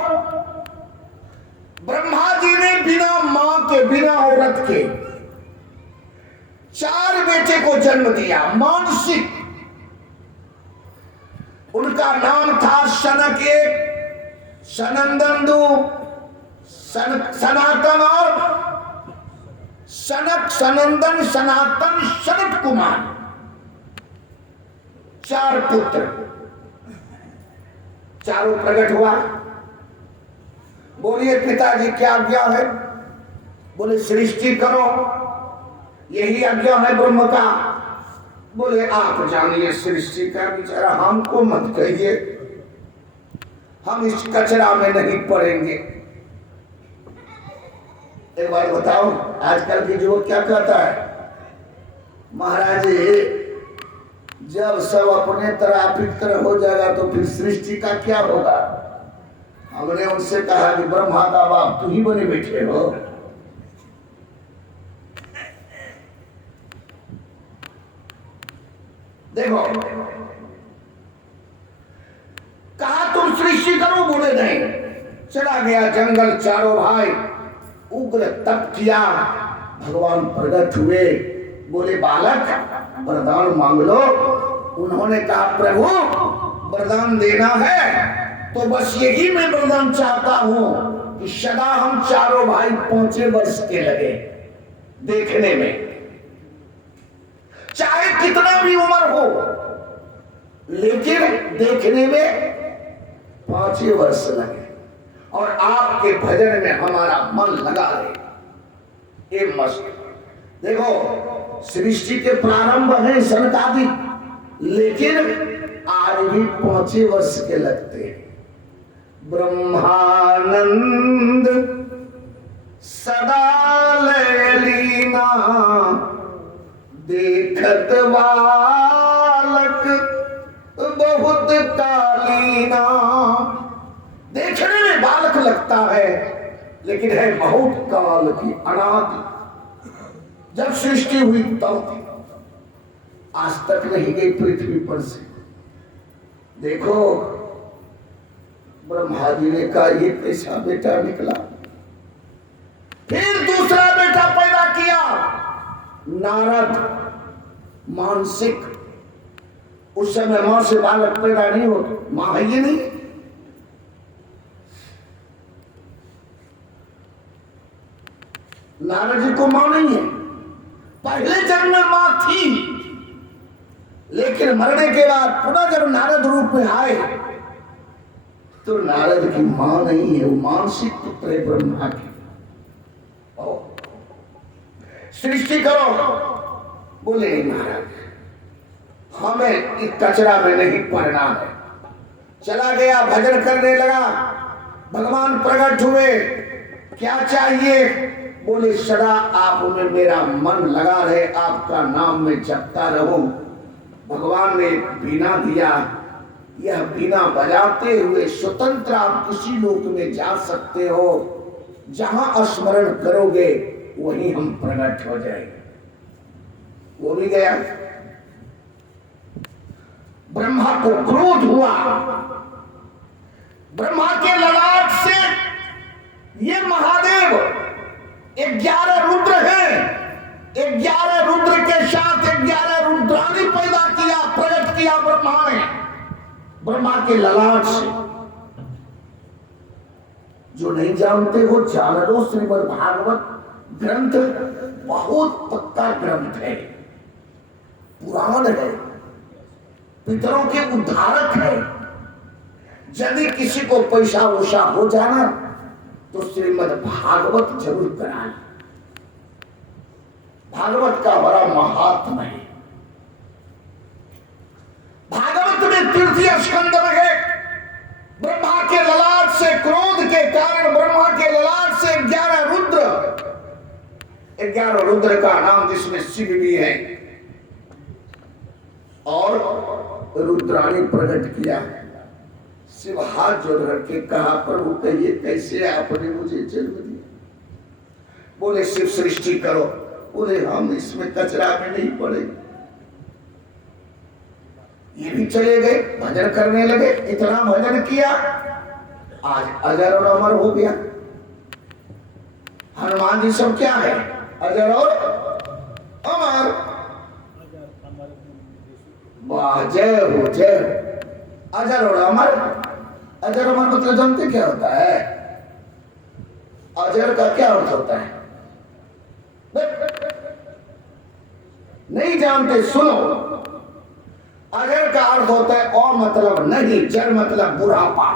ब्रह्मा जी ने बिना मां के, बिना औरत के 4 बेटे को जन्म दिया, मानसिक। उनका नाम था सनक 1, सनंदन 2, सनातन और सनक, सनंदन, सनातन, सनत कुमार। 4 पुत्र, चारों प्रकट हुआ। बोलिए पिताजी क्या आज्ञा है? बोले सृष्टि करो, यही आज्ञा है ब्रह्म का। बोले आप जानिए सृष्टि का, बेचारा हमको मत कहिए, हम इस कचरा में नहीं पड़ेंगे। एक बार बताओ, आजकल की युवक क्या कहता है? महाराज जब सब अपने तरह आपकी तरह हो जाएगा तो फिर सृष्टि का क्या होगा? हमने उनसे कहा कि ब्रह्मा का बाप तू ही बने बैठे हो। देखो, कहा तुम सृष्टि करो, बोले नहीं। चला गया जंगल, चारों भाई उग्र तप किया। भगवान प्रकट हुए, बोले बालक वरदान मांग लो। उन्होंने कहा प्रभु वरदान देना है तो बस यही मैं वरदान चाहता हूं कि सदा हम चारों भाई 5 वर्ष के लगे देखने में, चाहे कितना भी उम्र हो, लेकिन देखने में 5 वर्ष लगे और आपके भजन में हमारा मन लगा रहे। ये मस्त। देखो सृष्टि के प्रारंभ है सनकादि, लेकिन आज भी 5 वर्ष के लगते हैं। ब्रह्मानंद सदा लयलीना, देखत बालक बहुत कालीना। देखने में बालक लगता है लेकिन है बहुत काल की, अनादि। जब सृष्टि हुई तब आज तक नहीं गई पृथ्वी पर से। देखो ब्रह्मा जी ने कहा ये कैसा बेटा निकला। फिर दूसरा बेटा पैदा किया, नारद, मानसिक। उस समय मां से बालक पैदा नहीं होते, मां है ये नहीं। नारद जी को मां नहीं है, पहले जन्म में मां थी, लेकिन मरने के बाद पुनः जब नारद रूप में आए तो नारद की मां नहीं है, वो मानसिक पुत्र है ब्रह्मा की। सृष्टि करो, बोले महाराज हमें इस कचरा में नहीं पड़ना है। चला गया, भजन करने लगा। भगवान प्रकट हुए, क्या चाहिए? बोले सदा आप में मेरा मन लगा रहे, आपका नाम में जपता रहूं। भगवान ने बीना दिया, यह बीना बजाते हुए स्वतंत्र आप किसी लोक में जा सकते हो, जहां स्मरण करोगे वहीं हम प्रकट हो जाएंगे। वो भी गया। ब्रह्मा को क्रोध हुआ। ब्रह्मा के ललाट से ये महादेव 11 रुद्र हैं, 11 रुद्र के साथ 11 रुद्राणी पैदा किया, प्रकट किया ब्रह्मा ने। ब्रह्मा के ललाट से, जो नहीं जानते हो जान लो, श्रीमद् भागवत ग्रंथ बहुत पक्का ग्रंथ है, पुराण है, पितरों के उद्धारक है। यदि किसी को पैसा वैसा हो जाना तो श्रीमद् भागवत जरूर कराए। भागवत का बड़ा महात्मा है। भागवत में तृतीय स्कंद में है, ब्रह्मा के ललाट से, क्रोध के कारण ब्रह्मा के ललाट से 11 रुद्र, 11 रुद्र का नाम जिसमें शिव भी है, और रुद्राणी प्रकट किया। शिव हाथ जोड़ रखे, कहा प्रभु कहिए कैसे आपने मुझे जन्म दिया? बोले शिव सृष्टि करो। बोले हम इसमें कचरा में नहीं पड़े, ये भी चले गए, भजन करने लगे, इतना भजन किया, आज अजर और अमर हो गया। हनुमान जी सब क्या है? अजर और अमर। वाह, जय हो जय। अजर और अमर, अजर अमर मतलब जानते क्या होता है? अजर का क्या अर्थ होता है? नहीं जानते? सुनो, अजर का अर्थ होता है और मतलब नहीं, जड़ मतलब बुढ़ापा।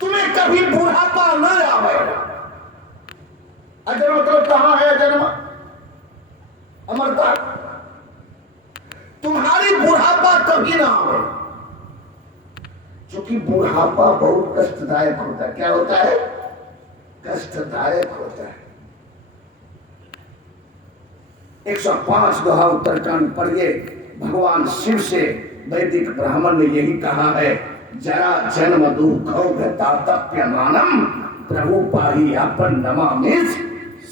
तुम्हें कभी बुढ़ापा न आवे। अजर मतलब कहां है जन्म? अमरता। तुम्हारी बुढ़ापा कभी ना आवे, क्योंकि बुढ़ापा बहुत कष्टदायक होता है। क्या होता है? कष्टदायक होता है। 105 दोहा उत्तरकांड पढ़िए। भगवान शिव से वैदिक ब्राह्मण ने यही कहा है, जरा जन्म दुखौ तातप्यमानम प्रभु पाहि अपन नमामिष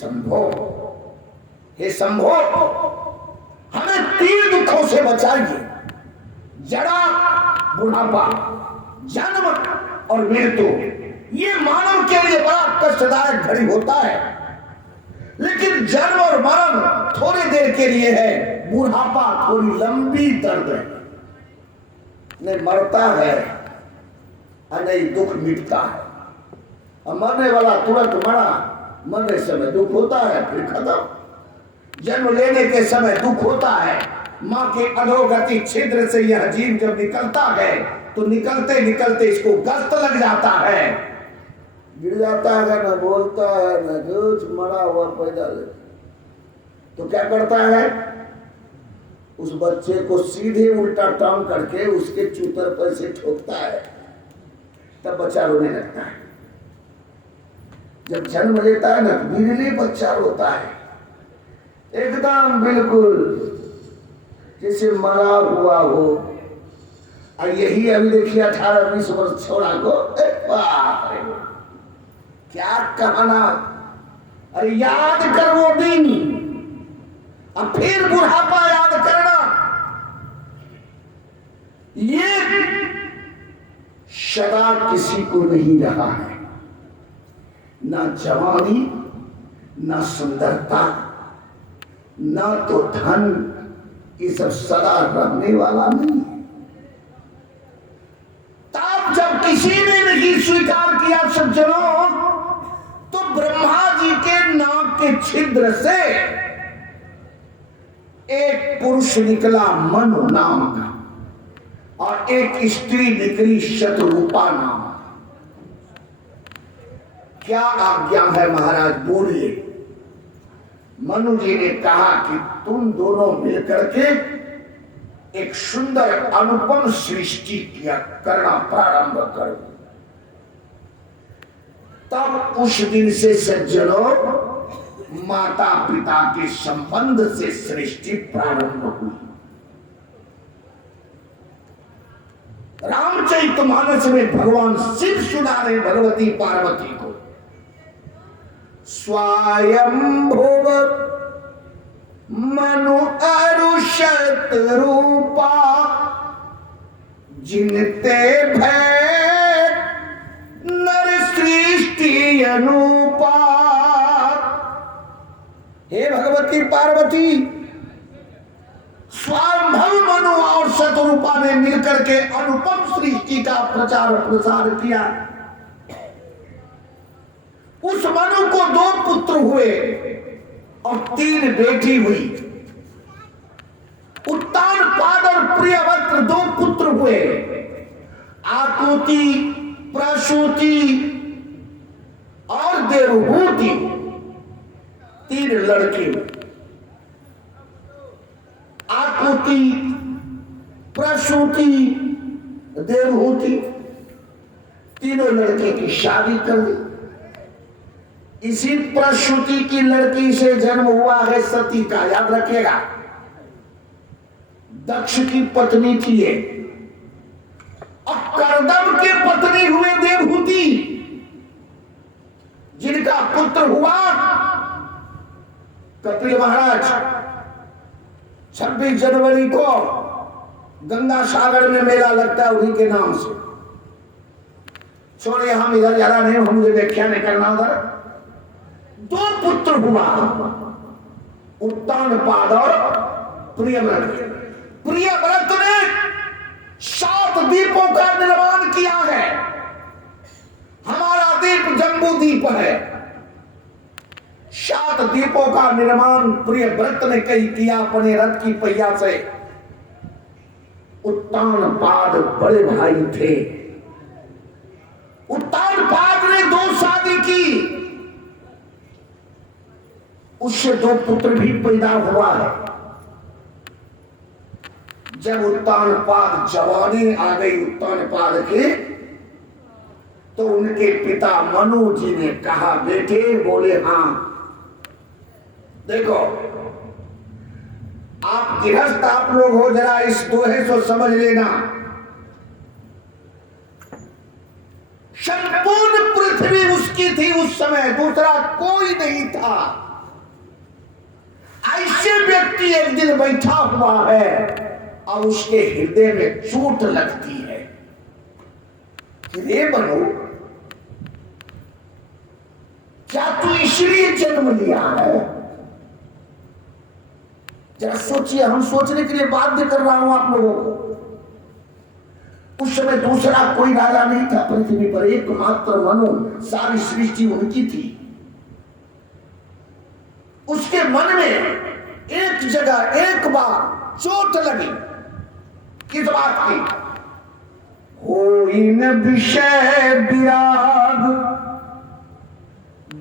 शंभो। हे शंभो, हमें 3 दुखों से बचाइए, जरा, बुढ़ापा, जन्म और मृत्यु। ये मानव के लिए बड़ा कष्टदायक घड़ी होता है, लेकिन जन्म और मरण थोड़ी देर के लिए है, बुढ़ापा थोड़ी लंबी दर्द है। नहीं मरता है और नहीं दुख मिटता है। और मरने वाला तुरंत मरा, मरने समय दुख होता है, फिर खत्म। जन्म लेने के समय दुख होता है। मां के अधोगति छिद्र से यह जीव जब निकलता है तो निकलते निकलते इसको गस्त लग जाता है, गिर जाता है, न बोलता है न कुछ, मरा हुआ पैदल। तो क्या करता है? उस बच्चे को सीधे उल्टा टांग करके उसके चूतर पर से ठोकता है, तब बच्चा रोने लगता है। जब जन्म लेता है ना, बिरले बच्चा रोता है, एकदम बिल्कुल जैसे मरा हुआ हो। और यही अभी देखिए 18-20 वर्ष छोड़ा को, बाप रे, क्या कहना। अरे याद कर वो दिन, अब फिर बुढ़ापा याद करना। ये सदा किसी को नहीं रहा है, ना जवानी, ना सुंदरता, ना तो धन, ये सब सदा रहने वाला नहीं है। तब जब किसी ने नहीं स्वीकार किया सज्जनों, तो ब्रह्मा जी के नाक के छिद्र से एक पुरुष निकला मनु नाम का, और एक स्त्री निकली शतरूपा नाम। क्या आज्ञा है महाराज, बोलिए। मनु जी ने कहा कि तुम दोनों मिलकर के एक सुंदर अनुपम सृष्टि किया करना प्रारंभ करो। तब उस दिन से सज्जनों माता पिता के संबंध से सृष्टि प्रारंभ हुई। रामचरितमानस में भगवान शिव सुनारे भगवती पार्वती को, स्वयंभुव मनु अरुषत रूपा, जिनते भय नर सृष्टि अनुपा। हे भगवती पार्वती, स्वयंभुव मनु और शतरूपा ने मिलकर के अनुपम सृष्टि का प्रचार प्रसार किया। उस मनु को 2 पुत्र हुए और 3 बेटी हुई। उत्तान पाद और प्रियवत्र 2 पुत्र हुए। आकुति, प्रसूति और देवहूति 3 लड़के। आकुति, प्रसूति, देवहूति, तीनों लड़के की शादी कर दी। इसी प्रसूति की लड़की से जन्म हुआ है सती का, याद रखिएगा। दक्ष की पत्नी थी ये, और कर्दम के पत्नी हुए देवहूति, जिनका पुत्र हुआ कपिल महाराज 26 जनवरी को गंगा सागर में मेला लगता है उन्हीं के नाम से। छोड़िए, हम इधर ज्यादा नहीं, हम मुझे व्याख्या नहीं करना। उधर दो पुत्र हुआ, उत्तानपाद और प्रियव्रत। प्रियव्रत ने 7 द्वीपों का निर्माण किया है। हमारा द्वीप जम्बू द्वीप है। 7 द्वीपों का निर्माण प्रियव्रत ने कहीं किया अपने रथ की पहिया से। उत्तानपाद बड़े भाई थे। उत्तानपाद ने 2 शादी की, उससे 2 पुत्र भी पैदा हुआ है। जब उत्तानपाद जवानी आ गई उत्तानपाद के, तो उनके पिता मनु जी ने कहा, बेटे, बोले हाँ। देखो, आप गृहस्थ आप लोग हो, जरा इस दोहे को समझ लेना। संपूर्ण पृथ्वी उसकी थी उस समय, दूसरा कोई नहीं था। ऐसे व्यक्ति एक दिन बैठा हुआ है और उसके हृदय में चोट लगती है। रे बनो, क्या तू इसलिए जन्म लिया है? जरा सोचिए, हम सोचने के लिए बाध्य कर रहा हूं आप लोगों को। उस समय दूसरा कोई राजा नहीं था पृथ्वी पर, एकमात्र मनु, सारी सृष्टि उनकी थी। उसके मन में एक जगह एक बार चोट लगी। किस बात की? होई न विषय विराग,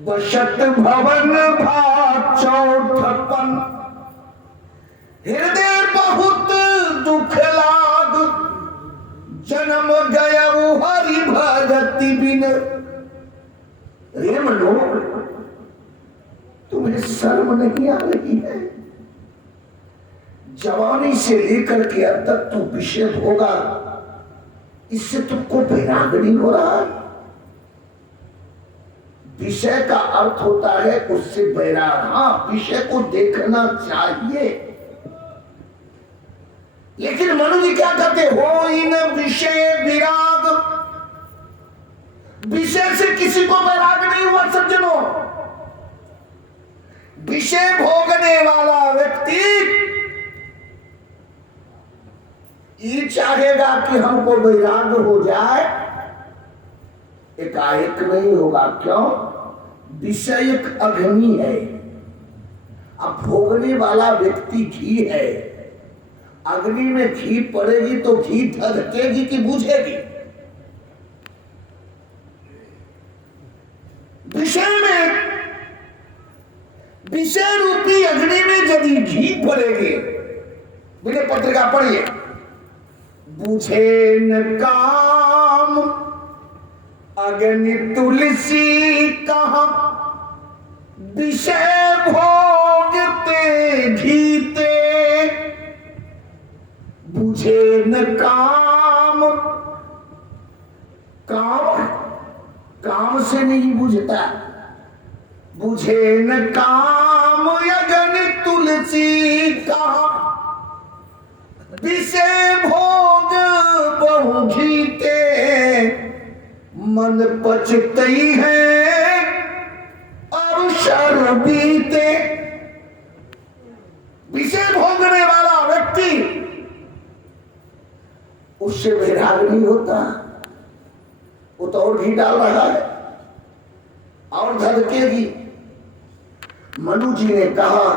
बशत भवन भाग चौठपन, हृदय बहुत दुख लाग, जन्म गया हरि भगति बिन। रे मनो, तुम्हें शर्म नहीं आ रही है? जवानी से लेकर के अब तक तू विषय भोगा, इससे तुमको वैराग नहीं हो रहा? विषय का अर्थ होता है उससे वैराग। हाँ, विषय को देखना चाहिए, लेकिन मनु जी क्या कहते हो? इन विषय विराग, विषय से किसी को वैराग नहीं हुआ सज्जनों। विषय भोगने वाला व्यक्ति ये चाहेगा कि हमको वैराग हो जाए, एकाएक नहीं होगा। क्यों? विषय एक अग्नि है, अब भोगने वाला व्यक्ति घी है। अग्नि में घी पड़ेगी तो घी धधकेगी कि बुझेगी? विषय में, विषय रूपी अग्नि में यदि घी पड़ेगी, बोले पत्रिका पढ़िए, बुझे न काम अग्नि तुलसी कहा, विषय भोगते घीते, बुझे न काम। काम, काम से नहीं बुझता। बुझे न काम अग्नि तुलसी कहा, विषय भोग बहु घीते, मन पचतई है और शर बीते। विषय भोगने वाला व्यक्ति, उससे वैराग नहीं होता। वो तो और घी डाल रहा है और धधकेगी। मनु जी ने कहा,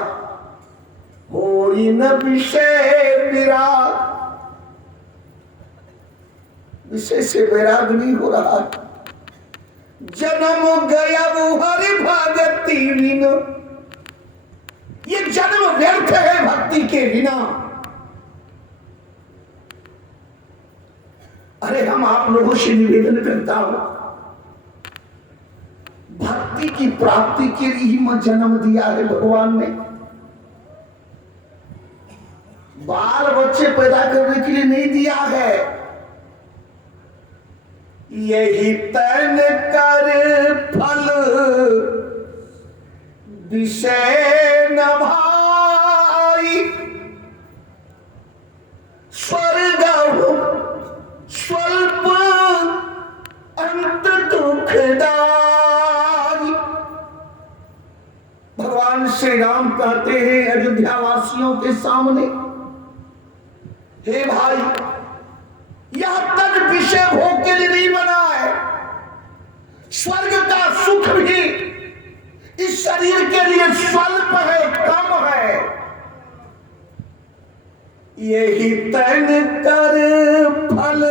होई न विषय विराग, विषय से वैराग नहीं हो रहा। जन्म गया वो हरि भगति बिन, ये जन्म व्यर्थ है भक्ति के बिना। अरे हम आप लोगों से निवेदन करता हूं, भक्ति की प्राप्ति के लिए ही जन्म दिया है भगवान ने। बाल बच्चे पैदा करने के लिए नहीं दिया है। यही तन कर फल विषय न भाई, स्वर्ग के सामने। हे भाई, यह तन विषय भोग के लिए नहीं बना है। स्वर्ग का सुख भी इस शरीर के लिए स्वल्प है, कम है। यही तन कर फल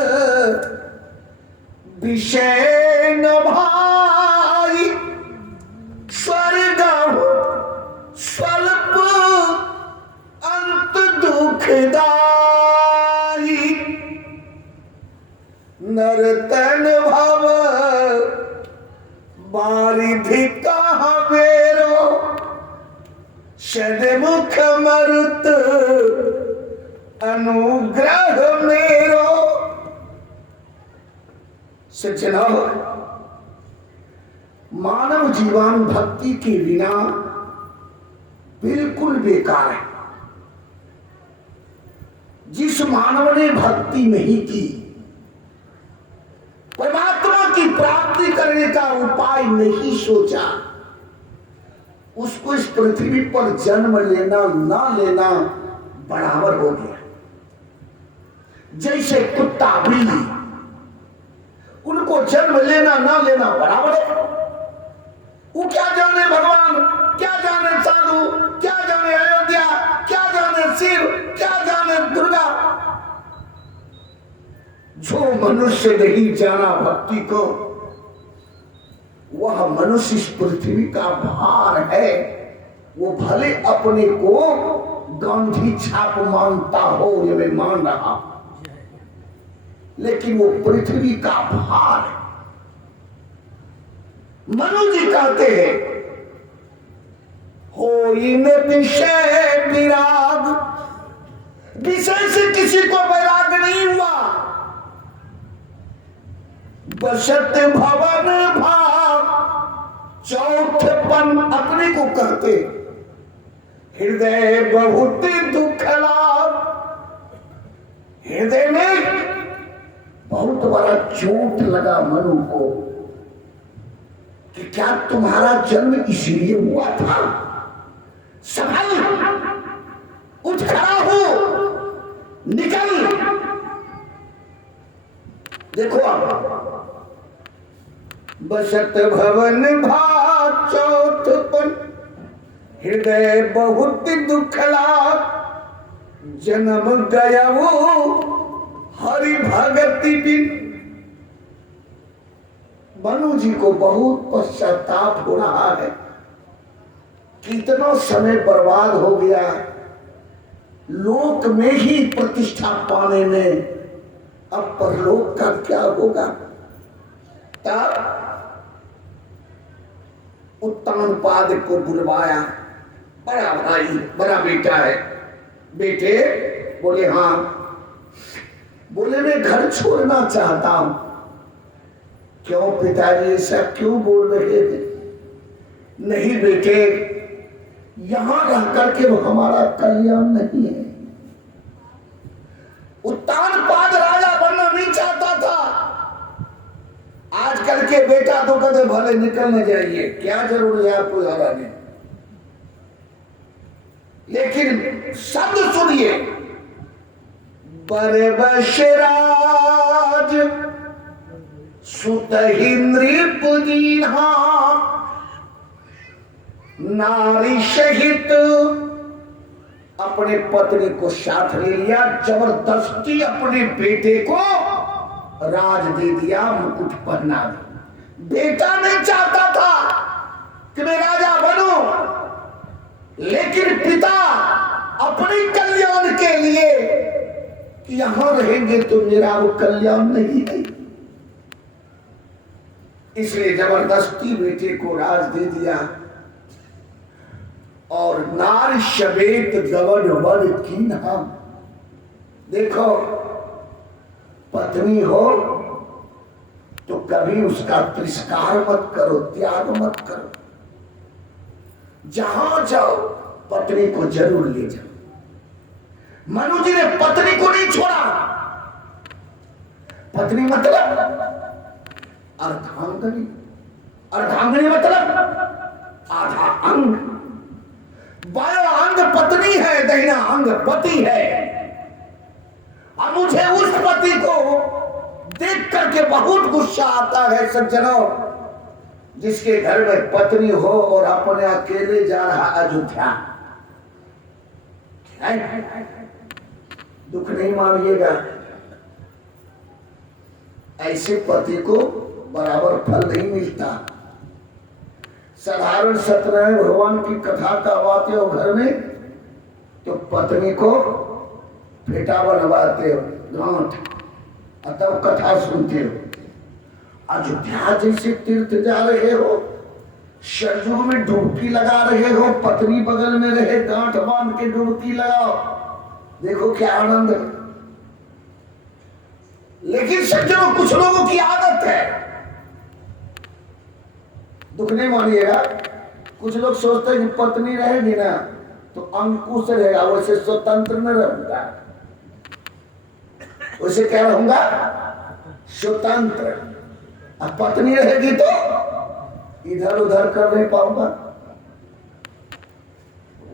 विषय न भाई, स्वर्ग स्वल्प अंत दुखदाई। नरतन भव बारिधि कहाँ बेरो, सन्मुख मरुत अनुग्रह मेरो। सज्जनों, मानव जीवन भक्ति के बिना बिल्कुल बेकार है। जिस मानव ने भक्ति नहीं की, परमात्मा की प्राप्ति करने का उपाय नहीं सोचा, उसको इस पृथ्वी पर जन्म लेना ना लेना बराबर हो गया। जैसे कुत्ता बिल्ली, उनको जन्म लेना ना लेना बराबर है। वो क्या जाने भगवान, क्या जाने साधु, क्या जाने अयोध्या, क्या जाने शिव, क्या जाने दुर्गा। जो मनुष्य नहीं जाना भक्ति को, वह मनुष्य इस पृथ्वी का भार है। वो भले अपने को गांधी छाप मानता हो, ये मैं मान रहा, लेकिन वो पृथ्वी का भार है। मनु जी कहते हैं, हो इन विषय विराग, विषय से किसी को वैराग नहीं हुआ। बसत भवन भाव, चौथपन अपने को कहते। हृदय बहुत दुख लाभ, हृदय में बहुत बड़ा चोट लगा मनु को कि क्या तुम्हारा जन्म इसलिए हुआ था? संभल, उठ खड़ा हो, निकल। देखो अब, बसत भवन भाव चौथपन, हृदय बहुत दुख लाभ, जन्म गया वो हरि भगति बिन। मनु जी को बहुत पश्चाताप हो रहा है। कितना समय बर्बाद हो गया लोक में ही प्रतिष्ठा पाने में, अब परलोक का क्या होगा? तब उत्तानपाद को बुलवाया। बड़ा भाई, बड़ा बेटा है। बेटे बोले हाँ। बोले मैं घर छोड़ना चाहता हूं। क्यों पिताजी, ऐसा क्यों बोल रहे थे? नहीं बेटे, यहां रह करके हमारा कल्याण नहीं है। उत्तानपाद राजा बनना नहीं चाहता था। आजकल के बेटा तो कहते भले निकलने जाइए, क्या जरूर है आपको हराने। लेकिन शब्द सुनिए, बरबशराज सुतहिंद्रिप दीन्हा, नारी सहित अपने पत्नी को साथ ले लिया। जबरदस्ती अपने बेटे को राज दे दिया, मुकुट पहना दिया। बेटा नहीं चाहता था कि मैं राजा बनूं, लेकिन पिता अपने कल्याण के लिए कि यहां रहेंगे तो मेरा वो कल्याण नहीं है, इसलिए जबरदस्ती बेटे को राज दे दिया। और नारी शबेत गवन वन कीन्हा। देखो, पत्नी हो तो कभी उसका तिरस्कार मत करो, त्याग मत करो। जहां जाओ पत्नी को जरूर ले जाओ। मनु जी ने पत्नी को नहीं छोड़ा। पत्नी मतलब अर्धांगिनी, अर्धांगिनी मतलब आधा अंग। बाया अंग पत्नी है, दाहिना अंग पति है। अब मुझे उस पति को देख करके बहुत गुस्सा आता है सज्जनों, जिसके घर में पत्नी हो और अपने अकेले जा रहा अयोध्या। दुख नहीं मानिएगा, ऐसे पति को बराबर फल नहीं मिलता। साधारण सत्यनारायण भगवान की कथा का बात हो घर में, तो पत्नी को फेटा बनवाते हो, गांठ, तब कथा सुनते हो। अयोध्या जैसे तीर्थ जा रहे हो, सरजू में डुबकी लगा रहे हो, पत्नी बगल में रहे, गांठ बांध के डुबकी लगाओ, देखो क्या आनंद है। लेकिन सज्जनों, कुछ लोगों की आदत है, दुख नहीं मानिएगा, कुछ लोग सोचते हैं कि पत्नी रहेगी ना तो अंकुश रहेगा, वैसे स्वतंत्र न रहूंगा, वैसे क्या रहूंगा, स्वतंत्र। अब पत्नी रहेगी तो इधर उधर कर नहीं पाऊंगा,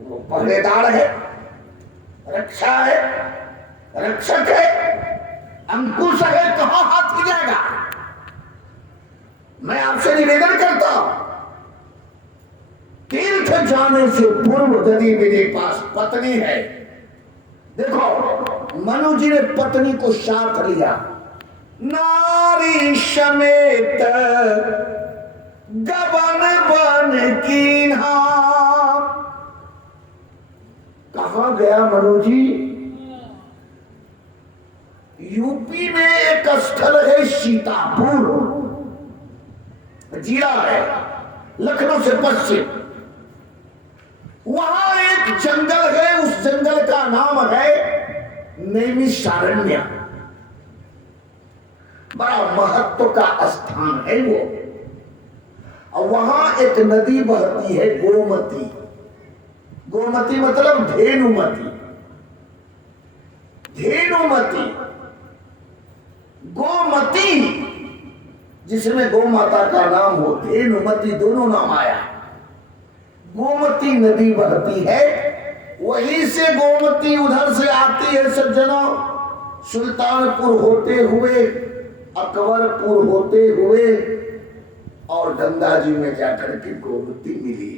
वो पहरेदार है, रक्षा है, रक्षक है, अंकुश है, कहां हाथ ही जाएगा। मैं आपसे निवेदन करता हूं, तीर्थ जाने से पूर्व यदि मेरे पास पत्नी है, देखो मनु जी ने पत्नी को साथ लिया, नारी समेत गबन बन कीन्हा। कहां गया मनु जी? यूपी में एक स्थल है सीतापुर, जिला है लखनऊ से पश्चिम, वहां एक जंगल है, उस जंगल का नाम है नैमिषारण्य। बड़ा महत्व का स्थान है वो, और वहां एक नदी बहती है गोमती। गोमती मतलब धेनुमती, धेनुमती, गोमती जिसमें गौ माता का नाम हो, धेनुमती दोनों नाम आया। गोमती नदी बहती है, वहीं से गोमती उधर से आती है सज्जनों, सुल्तानपुर होते हुए, अकबरपुर होते हुए, और गंगा जी में जाकर के गोमती मिली।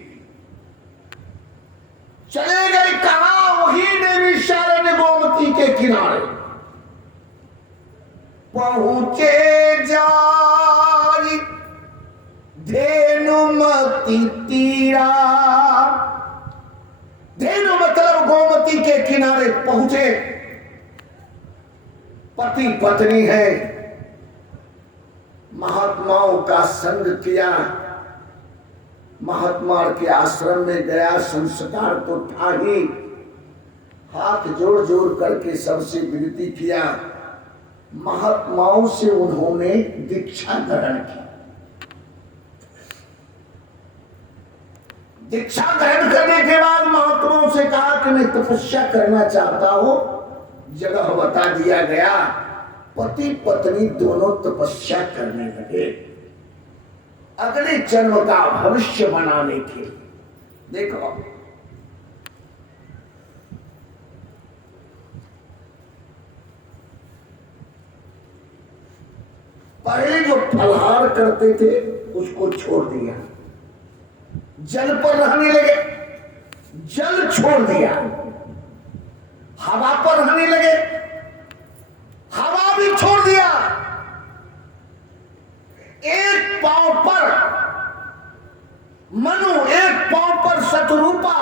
चले गए कहां? वही नैमिषारण्य गोमती के किनारे पहुंचे जाई धेनुमती तीरा। धेनु मतलब गोमती के किनारे पहुंचे, पति पत्नी है, महात्माओं का संग किया, महात्मा के आश्रम में गया, संस्कार तो था ही, हाथ जोड़ जोड़ करके सबसे विनती किया, महात्माओं से उन्होंने दीक्षा ग्रहण की। दीक्षा ग्रहण करने के बाद महात्माओं से कहा कि मैं तपस्या करना चाहता हूं, जगह बता दिया गया, पति पत्नी दोनों तपस्या करने लगे अगले जन्म का भविष्य बनाने के लिए। देखो पहले जो फलहार करते थे उसको छोड़ दिया, जल पर रहने लगे, जल छोड़ दिया, हवा पर रहने लगे, हवा भी छोड़ दिया, एक पांव पर मनु, एक पांव पर शतरूपा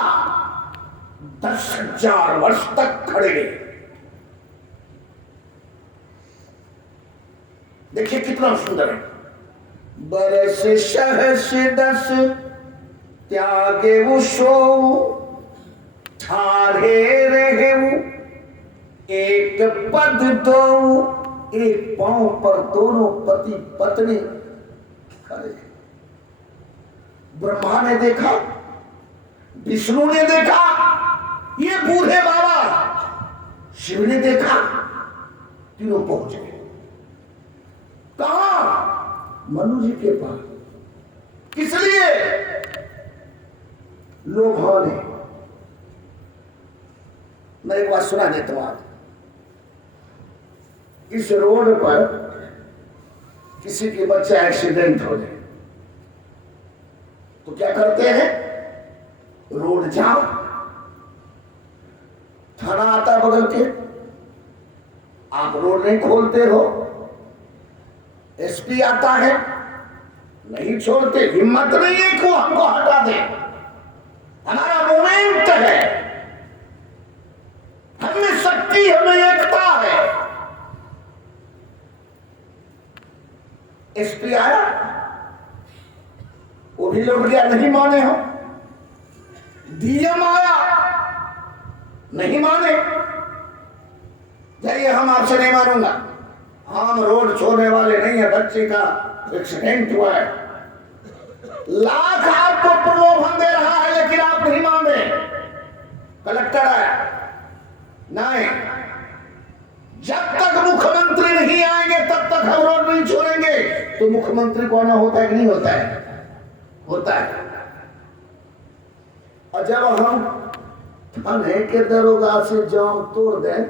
10,000 वर्ष तक खड़े रहे। देखिए कितना सुंदर है। बरस सहस 10 त्यागे वो सो, ठाढ़े रहे एक पद दो, एक पांव पर दोनों पति पत्नी खड़े। ब्रह्मा ने देखा, विष्णु ने देखा, ये बूढ़े बाबा, शिव ने देखा, तीनों पहुंच गए। कहां? मनु जी के पास। किस लिए? लोभाने, मैं एक बात सुना देता हूं आप। इस रोड पर किसी के बच्चा एक्सीडेंट हो जाए तो क्या करते हैं? रोड जाम, थाना आता बगल के, आप रोड नहीं खोलते हो, एसपी आता है, नहीं छोड़ते, हिम्मत नहीं है कि हमको हटा दे। हमारा मोमेंट है, हमें शक्ति, हमें एकता है। एसपी आया, वो भी लौट गया, नहीं माने हो। डीएम आया, नहीं माने, जाइए हम आपसे नहीं मानूंगा, हम रोड छोड़ने वाले नहीं है, बच्चे का एक्सीडेंट हुआ है। लाख आपको प्रलोभन दे रहा है लेकिन आप नहीं मान रहे। कलेक्टर आया, नहीं, जब तक मुख्यमंत्री नहीं आएंगे तब तक हम रोड नहीं छोड़ेंगे। तो मुख्यमंत्री को आना होता है कि नहीं होता है? होता है। और जब हम थाने के दरोगा से जाम तोड़ दें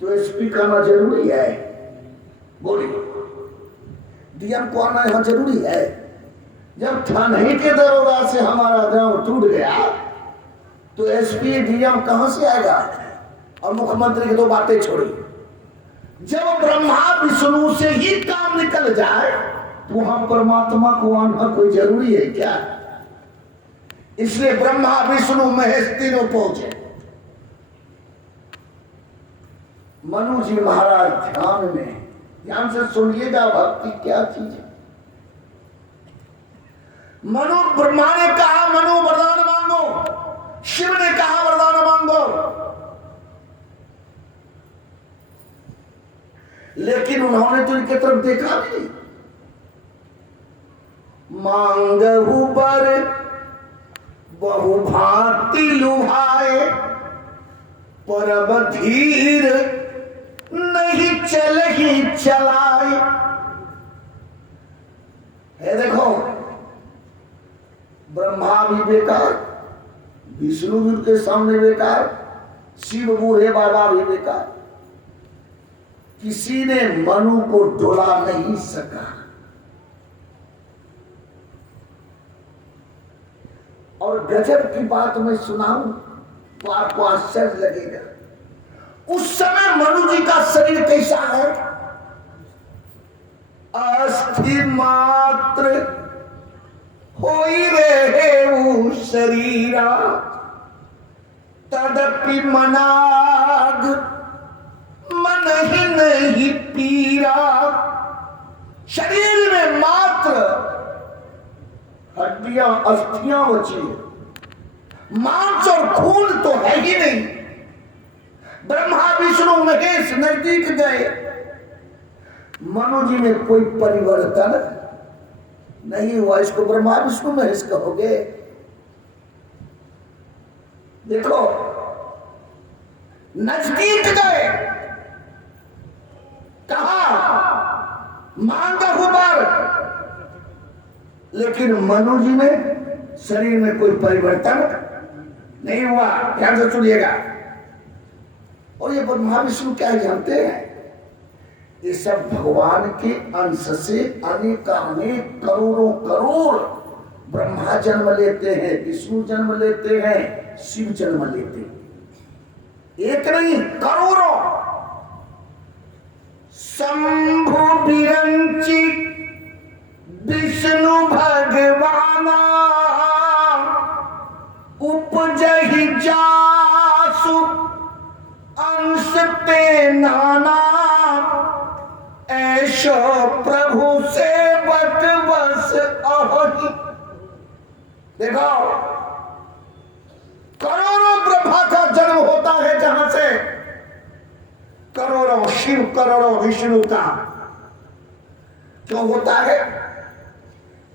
तो एसपी का आना जरूरी है? बोलिए, डीएम को आना यहां जरूरी है? जब थाने के दरोगा से हमारा जाम टूट गया तो एसपी डीएम कहां से आएगा? और मुख्यमंत्री की तो बातें छोड़ी। जब ब्रह्मा विष्णु से ही काम निकल जाए तो हम परमात्मा को आना कोई जरूरी है क्या? इसलिए ब्रह्मा विष्णु महेश तीनों पहुंचे। मनु जी महाराज ध्यान में, ध्यान से सुनिएगा भक्ति क्या चीज है। मनु, ब्रह्मा ने कहा मनु वरदान मांगो, शिव ने कहा वरदान मांगो, लेकिन उन्होंने तो इनके तरफ देखा नहीं। मांगहु बर बहु भांति लुभाए, परब धीर नहीं चल ही चलाए। है देखो, ब्रह्मा भी बेकार, विष्णु भी उनके सामने बेकार, शिव बूढ़े बाबा भी बेकार, किसी ने मनु को डोला नहीं सका। और गजब की बात मैं सुनाऊं तो आपको आश्चर्य लगेगा। उस समय मनु जी का शरीर कैसा है? अस्थि मात्र होई रहे शरीरा, तदपि मनाग मन ही नहीं पीरा। शरीर में मात्र हड्डियां अस्थियां बची, मांस और खून तो है ही नहीं। ब्रह्मा विष्णु महेश नजदीक गए, मनु जी में कोई परिवर्तन नहीं हुआ। इसको ब्रह्मा विष्णु महेश कहोगे? देखो, नजदीक गए, कहा मांगा हुबर, लेकिन मनु जी में शरीर में कोई परिवर्तन नहीं हुआ। ध्यान से सुनिएगा। और ये ब्रह्मा विष्णु क्या जानते हैं? ये सब भगवान के अंश से अनेक करोड़ों करोड़ ब्रह्मा जन्म लेते हैं, विष्णु जन्म लेते हैं, शिव जन्म लेते हैं। एक नहीं, करोड़ों। शंभु विरंची विष्णु भगवाना, उपजहि जासु अंश ते नाना। ऐशो प्रभु सेवक बस अहि। देखो, करोड़ों ब्रह्मा का जन्म होता है जहां से करोड़ों शिव, करोड़ों विष्णु का क्यों होता है?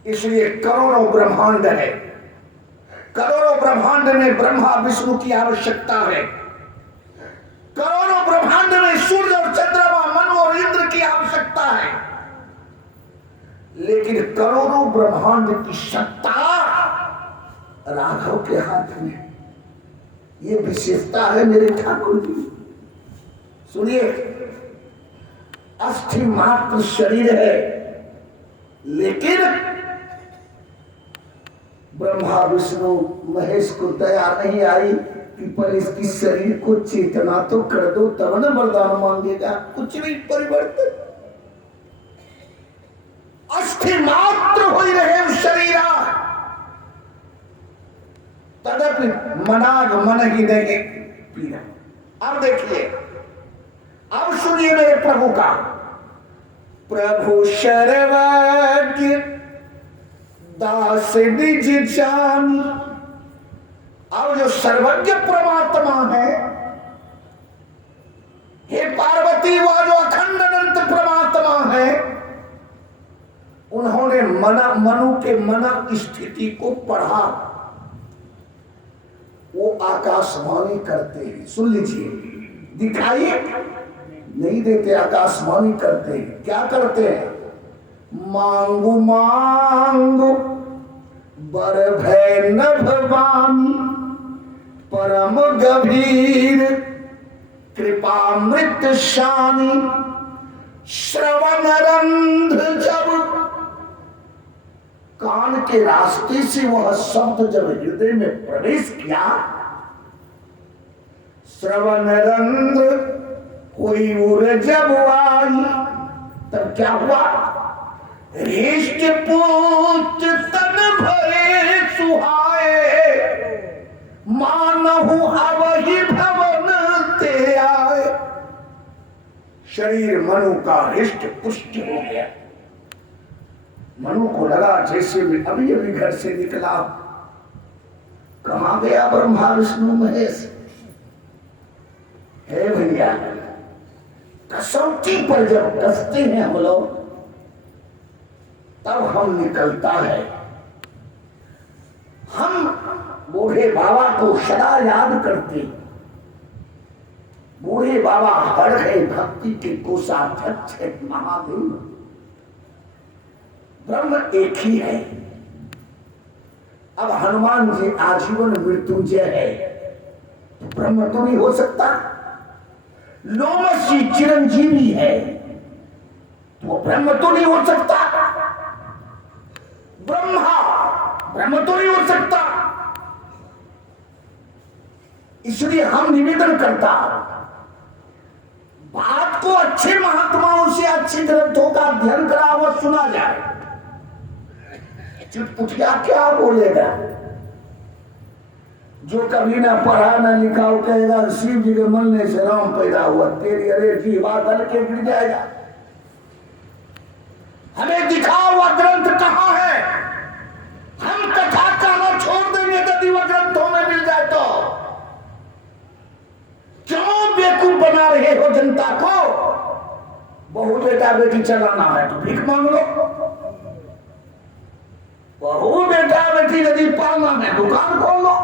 इसलिए करोड़ों ब्रह्मांड है। करोड़ों ब्रह्मांड में ब्रह्मा विष्णु की आवश्यकता है। करोड़ों ब्रह्मांड में सूर्य और चंद्रमा, मनु और इंद्र की आवश्यकता है। लेकिन करोड़ों ब्रह्मांड की सत्ता राघव के हाथ में। ये विशेषता है मेरे ठाकुर जी। सुनिए, अस्थि मात्र शरीर है, लेकिन ब्रह्मा विष्णु महेश को दया नहीं आई कि पर इसकी शरीर को चेतना तो कर दो तब न वरदान मांगेगा। कुछ भी परिवर्तन, अस्थि मात्र हो रहे शरीरा तदपि मनाग मन ही नहीं पीना। अब देखिए, अब सुनिए मेरे प्रभु का। प्रभु सर्वज्ञ दास निज जानी। अब जो सर्वज्ञ परमात्मा है, हे पार्वती, वह जो अखंड अनंत परमात्मा है, उन्होंने मनु के मन स्थिति को पढ़ा। वो आकाशवाणी करते हैं, सुन लीजिए, दिखाई नहीं देते, आकाशवाणी करते हैं। क्या करते हैं? मांगू मांगू बर भय न भवानी, परम गभीर कृपामृत शानी। श्रवण रंध्र जब कान के रास्ते से वह शब्द जब हृदय में प्रवेश किया, श्रवण रंध्र हुई उर जब आई, तब क्या हुआ? हृष्ट पुष्ट तन भरे सुहाए, मानहु अवहि भवन ते आए। शरीर मनु का हृष्ट पुष्ट हो गया। मनु को लगा जैसे मैं अभी अभी घर से निकला। कहां गया ब्रह्मा विष्णु महेश? हे भैया, कसौटी पर जब कसते हैं हम लोग, तब हम निकलता है। हम बूढ़े बाबा को सदा याद करते। बूढ़े बाबा हर है भक्ति के कोषाध्यक्ष है, महादेव। ब्रह्म एक ही है। अब हनुमान जी आजीवन मृत्युंजय है, तो ब्रह्म तो नहीं हो सकता। लोमस जी चिरंजीवी है, तो ब्रह्म तो नहीं हो सकता। ब्रह्मा ब्रह्म तो नहीं हो सकता। इसलिए हम निवेदन करता, बात को अच्छे महात्माओं से, अच्छे ग्रंथों का अध्ययन करा हुआ सुना जाए। चुटपुटिया क्या बोलेगा? जो कभी ना पढ़ा ना लिखा हो कहेगा शिव जी के मरने से राम पैदा हुआ। तेरी अरे जी बात गल के गिर जाएगा। हमें दिखा हुआ ग्रंथ कहां है? हम कथा कहना छोड़ देंगे यदि वह ग्रंथों में मिल जाए तो। क्यों बेवकूफ बना रहे हो जनता को? बहू बेटा बेटी चलाना है तो भीख मांग लो। बहू बेटा बेटी यदि पालना है दुकान खोल लो।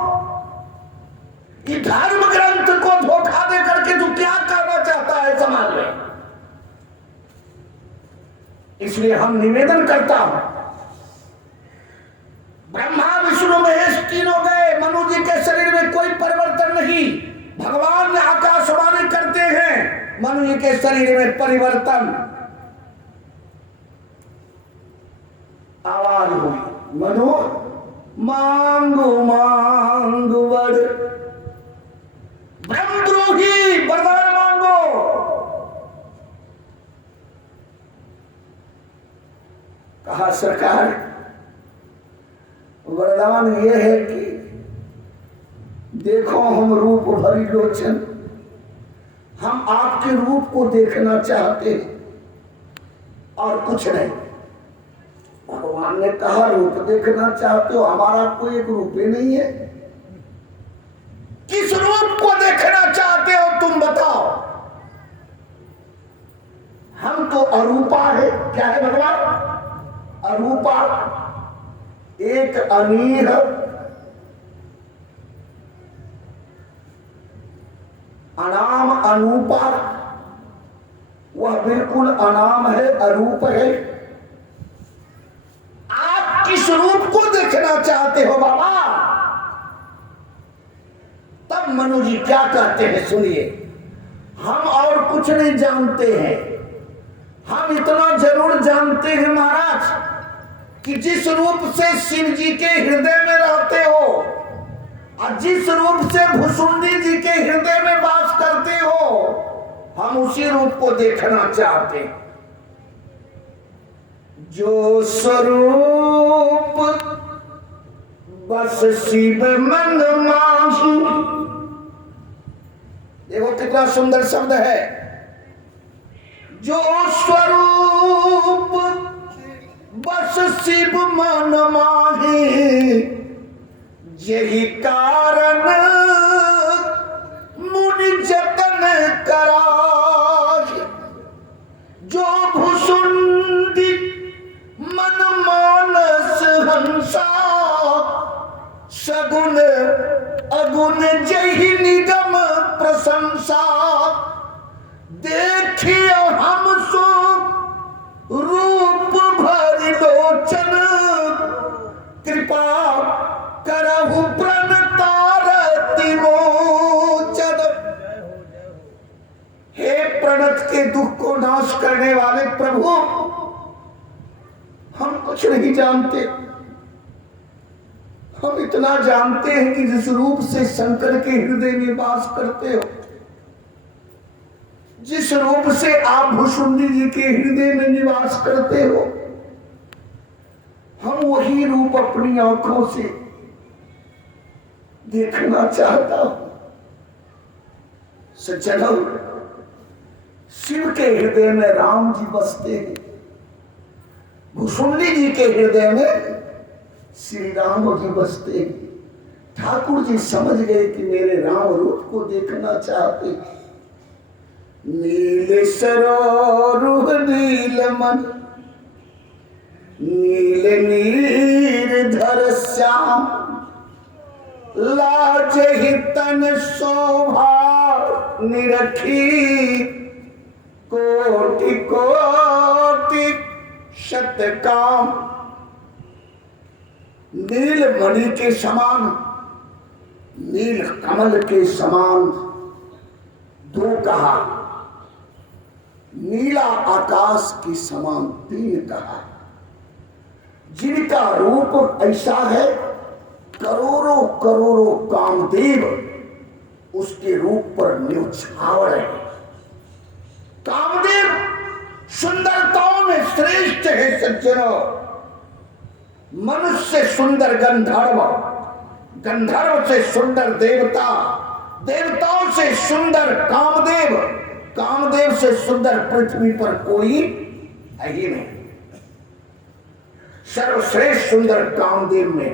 ये धर्म ग्रंथ को धोखा दे करके तू क्या करना चाहता है समाज में? इसलिए हम निवेदन करता हूं, ब्रह्मा विष्णु महेश तीनों गए, मनु जी के शरीर में कोई परिवर्तन नहीं। भगवान ने आकाशवाणी करते हैं, मनु जी के शरीर में परिवर्तन। आवाज हुई, मनु मांगो मांगो वर, ब्रह्मद्रोही वरदान मांगो। कहा सरकार, वरदान ये है कि देखो हम रूप भरी लोचन, हम आपके रूप को देखना चाहते हैं और कुछ नहीं। भगवान ने कहा रूप देखना चाहते हो, हमारा कोई एक रूप ही नहीं है। किस रूप को देखना चाहते हो तुम बताओ? हम तो अरूपा है। क्या है भगवान? अरूपा, एक अनीर, अनाम अनूपा, वह बिल्कुल अनाम है, अरूप है। आप किस रूप को देखना चाहते हो बाबा? तब तब मनु जी क्या कहते हैं सुनिए। हम और कुछ नहीं जानते हैं, हम इतना जरूर जानते हैं महाराज कि जिस रूप से शिव जी के हृदय में रहते हो और जिस रूप से भुसुंडी जी के हृदय में वास करते हो, हम उसी रूप को देखना चाहते हैं। जो स्वरूप बस शिव मन माही, देखो कितना सुंदर शब्द है। जो स्वरूप बस शिव मन माही, यही कारण मुनि जतन करा। जो भुसुंडी मन मानस हंसा, सगुन अगुन जही निगम प्रशंसा। देखिए हम सो रूप भरि लोचन, कृपा करहु प्रणतारति मोचन। हे प्रणत के दुख को नाश करने वाले प्रभु, हम कुछ नहीं जानते। हम इतना जानते हैं कि जिस रूप से शंकर के हृदय में वास करते हो, जिस रूप से आप भुसुंडी जी के हृदय में निवास करते हो, हम वही रूप अपनी आंखों से देखना चाहता हूं। सज्जनों, शिव के हृदय में राम जी बसते हैं, भुसुंडी जी के हृदय में श्री राम जी बसते हैं। ठाकुर जी समझ गए कि मेरे राम रूप को देखना चाहते हैं। नील सरोरुह नील मन, नील नीरधर श्याम, लाज ही तन शोभा निरखी, कोटि कोटि शतकाम। नील मणि के समान, नील कमल के समान, दो कहा। नीला आकाश के समान तीन कहा। जिनका रूप ऐसा है, करोड़ों करोड़ों कामदेव उसके रूप पर न्यौछावर है। कामदेव सुंदरताओं में श्रेष्ठ है सज्जनों। मनुष्य से सुंदर गंधर्व, गंधर्व से सुंदर देवता, देवताओं से सुंदर कामदेव, कामदेव से सुंदर पृथ्वी पर कोई है ही नहीं। सर्वश्रेष्ठ सुंदर कामदेव में,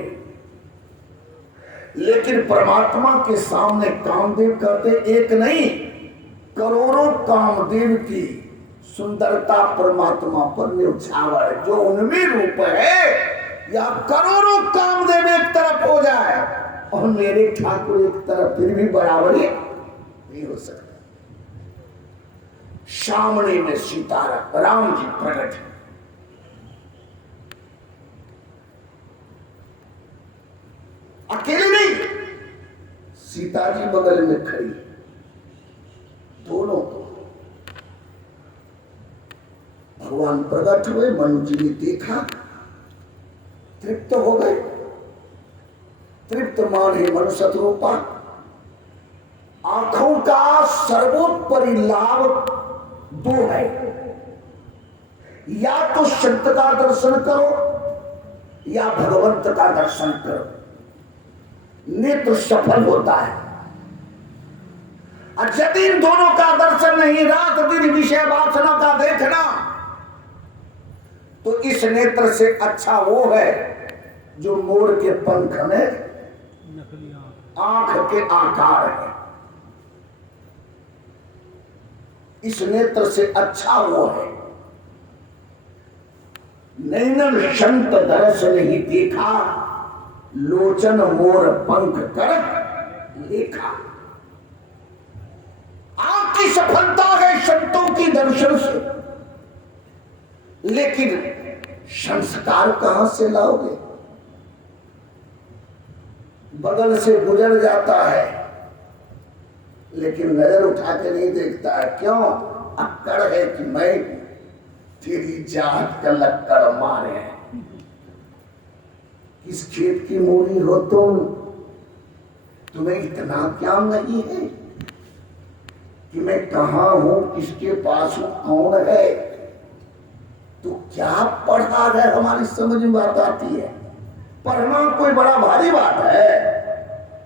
लेकिन परमात्मा के सामने कामदेव कहते एक नहीं, करोड़ों कामदेव की सुंदरता परमात्मा पर न्यौछावर है। जो उनमें रूप है, या करोड़ों कामदेव एक तरफ हो जाए और मेरे ठाकुर एक तरफ, फिर भी बराबरी नहीं हो सकता। सामने में सीताराम राम जी प्रकट है। अकेले नहीं, सीता जी बगल में खड़ी, दोनों भगवान प्रकट हुए। मनु जी ने देखा, तृप्त हो गए। तृप्त माने मनु शत्रुपा। आंखों का सर्वोपरि लाभ दो है, या तो संत का दर्शन करो या भगवंत का दर्शन करो, नेत्र सफल होता है। और यदि इन दोनों का दर्शन नहीं, रात दिन विषय वासना का देखना, तो इस नेत्र से अच्छा वो है जो मोर के पंख में आंख के आकार है। इस नेत्र से अच्छा वो है। नैनन संत दरस नहीं देखा, लोचन मोर पंख कर लेखा। आपकी सफलता है संतों की दर्शन से, लेकिन संस्कार कहां से लाओगे? बगल से गुजर जाता है, लेकिन नजर उठा के नहीं देखता है। क्यों? अक्कड़ है कि मैं तेरी जात का लक्कड़ मारे। किस खेत की मूली हो तुम? तुम्हें इतना क्या नहीं है कि मैं कहां हूं, किसके पास हूं, कौन है? तो क्या पढ़ा है? हमारी समझ में बात आती है। पढ़ना कोई बड़ा भारी बात है?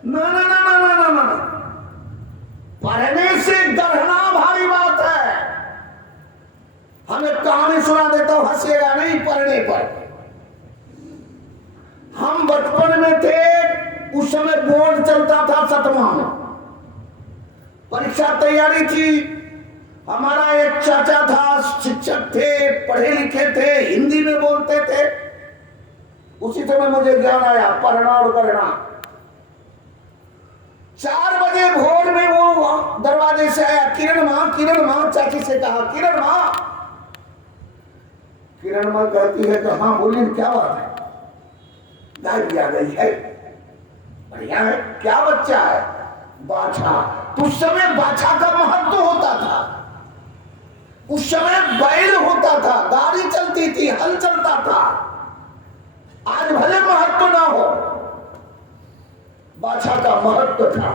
ना ना ना ना ना ना ना, पढ़ने से गढ़ना भारी बात है। हमें कहानी सुना देता हूं, हंसेगा नहीं पढ़ने पर। हम बचपन में थे, उस समय बोर्ड चलता था 7वां में, परीक्षा तैयारी थी। हमारा एक चाचा था, शिक्षक थे, पढ़े लिखे थे, हिंदी में बोलते थे। उसी समय मुझे ज्ञान आया पढ़ना और करना। 4 बजे भोर में वो दरवाजे से आया, किरण माँ। चाची से कहा, किरण माँ कहती है कि हाँ बोलिए, क्या बात है? गाय भी आ गई है, बढ़िया है। क्या बच्चा है? बाछा। तो उस समय बाछा का महत्व होता था। उस समय बैल होता था, गाड़ी चलती थी, हल चलता था। आज भले महत्व ना हो, बाछा का महत्व था।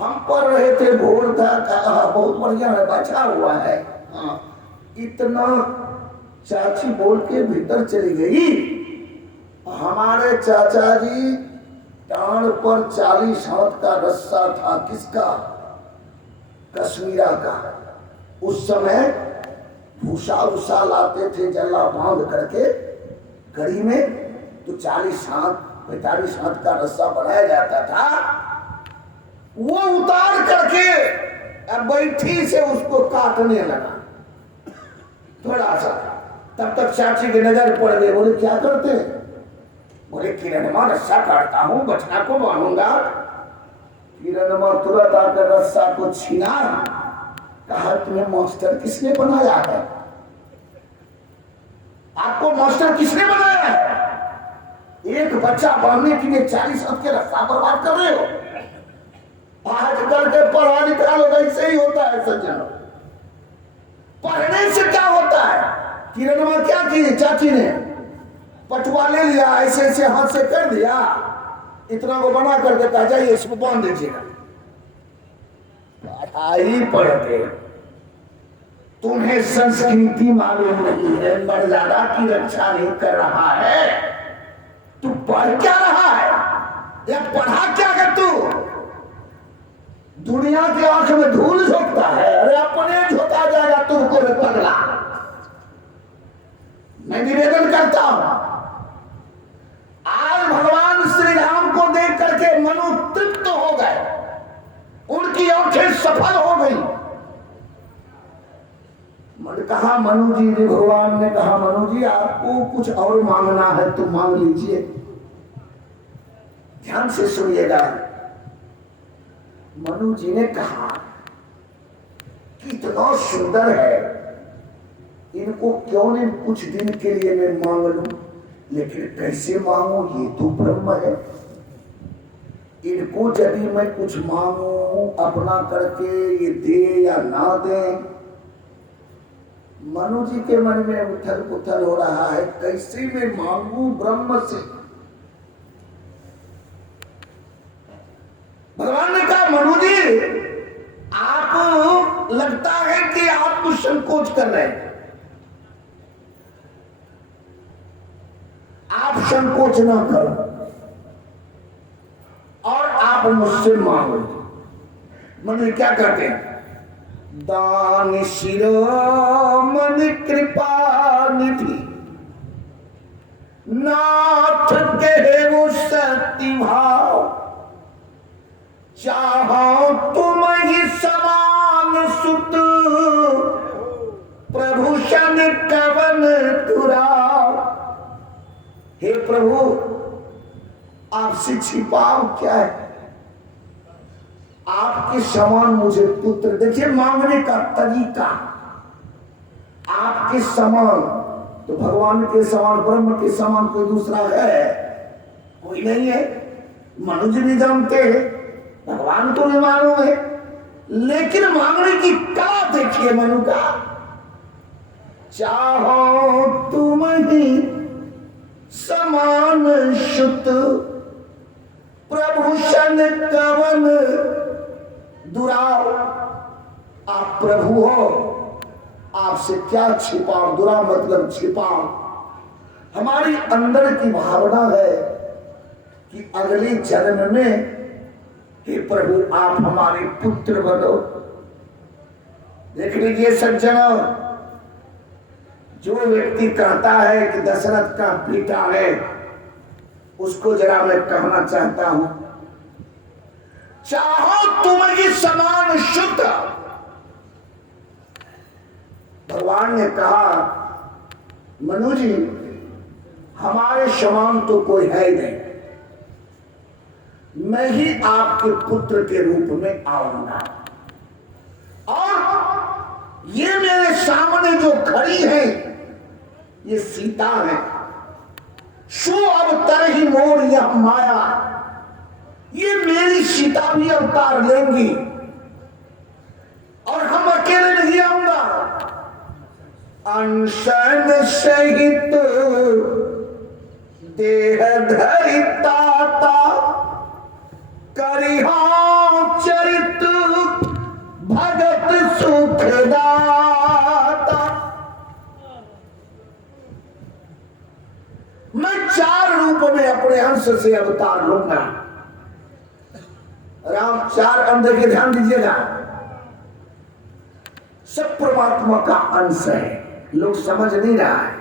हम पढ़ रहे थे, भोर था, कहा बहुत बढ़िया है, बाछा हुआ है। हाँ, इतना चाची बोल के भीतर चली गई। हमारे चाचा जी टाण पर 40 हाथ का रस्सा था। किसका? कश्मीरा का। उस समय भूसा उसा लाते थे, जल्ला बांध करके घड़ी में, तो 40 हाथ 45 हाथ का रस्सा बनाया जाता था। वो उतार करके अब बैठी से उसको काटने लगा थोड़ा सा। तब तक चाची की नजर पड़ गई। बोले क्या करते? बोले किरण माँ रस्सा काटता हूँ, बछड़ा को बांधूंगा। किरण माँ तुरंत आकर रस्सा को छीना, कहा तुम्हें मास्टर किसने बनाया है? आपको मास्टर किसने बनाया है? एक बच्चा बांधने के लिए 40 हाथ के रस्सा बर्बाद कर रहे हो। आजकल के पढ़ा लिखा लोग ऐसे ही होता है सज्जनों। पढ़ने से क्या होता है? किरण माँ क्या की? चाची ने पटुआ ले लिया, ऐसे ऐसे हाथ से कर दिया, इतना को बना कर देता, जाइए इसको बांध दीजिएगा। पढ़ाई पढ़ते, तुम्हें संस्कृति मालूम नहीं है, मर्यादा की रक्षा नहीं कर रहा है। तू पढ़ क्या रहा है या पढ़ा क्या कर? तू दुनिया की आंख में धूल झोंकता है। अरे अपने झोंका जाएगा तुमको भी पगला। मैं निवेदन करता हूं, आज भगवान श्री राम को देख करके मनु तृप्त हो गए, उनकी आंखें सफल हो गई। मैंने कहा मनु जी, भगवान ने कहा मनु जी आपको कुछ और मांगना है तो मांग लीजिए। ध्यान से सुनिएगा। मनु जी ने कहा कितना सुंदर है, इनको क्यों नहीं कुछ दिन के लिए मैं मांग लूं, लेकिन कैसे मांगू ये तो ब्रह्म है। इनको यदि मैं कुछ मांगू अपना करके, ये दे या ना दे। मनु जी के मन में उथल पुथल हो रहा है, कैसे मैं मांगू ब्रह्म से। भगवान ने कहा मनु जी आप लगता है कि आप कुछ संकोच कर रहे हैं, आप संकोच ना करो और आप मुझसे मांगो। मनु क्या कहते हैं? दान शिरोमणि कृपा निधि नाथ के वो सत्य भाव, चाहो तुम ही समान सुत प्रभु शन कवन तुराव। हे प्रभु आपसे छिपाव क्या है? आपके समान मुझे पुत्र। देखिए मांगने का तरीका, आपके समान। तो भगवान के समान, ब्रह्म के समान कोई दूसरा है? कोई नहीं है। मनुष्य भी जानते हैं भगवान को भी मालूम है, लेकिन मांगने की कला देखिए मनु का। चाहो तुम ही समान शुत, प्रभु शन कवन दुराव। आप प्रभु हो, आपसे क्या छिपाओ, दुरा मतलब छिपाओ। हमारी अंदर की भावना है कि अगले जन्म में हे प्रभु आप हमारे पुत्र बनो। देख लीजिए सज्जनों, जो व्यक्ति कहता है कि दशरथ का बेटा है, उसको जरा मैं कहना चाहता हूं, चाहो तुम ही समान शुद्ध। भगवान ने कहा मनु जी हमारे समान तो कोई है ही नहीं, मैं ही आपके पुत्र के रूप में आऊंगा। और ये मेरे सामने जो खड़ी है ये सीता है। सो अवतार ही मोर यह माया, ये मेरी सीता भी अवतार लेंगी और हम अकेले नहीं आऊंगा। अनशन सहित देह धरिताता, करिहा चरित भगत सुखदाता। मैं 4 रूप में अपने अंश से अवतार लूंगा। राम 4 अंश के ध्यान दीजिएगा, सब परमात्मा का अंश है, लोग समझ नहीं रहा है।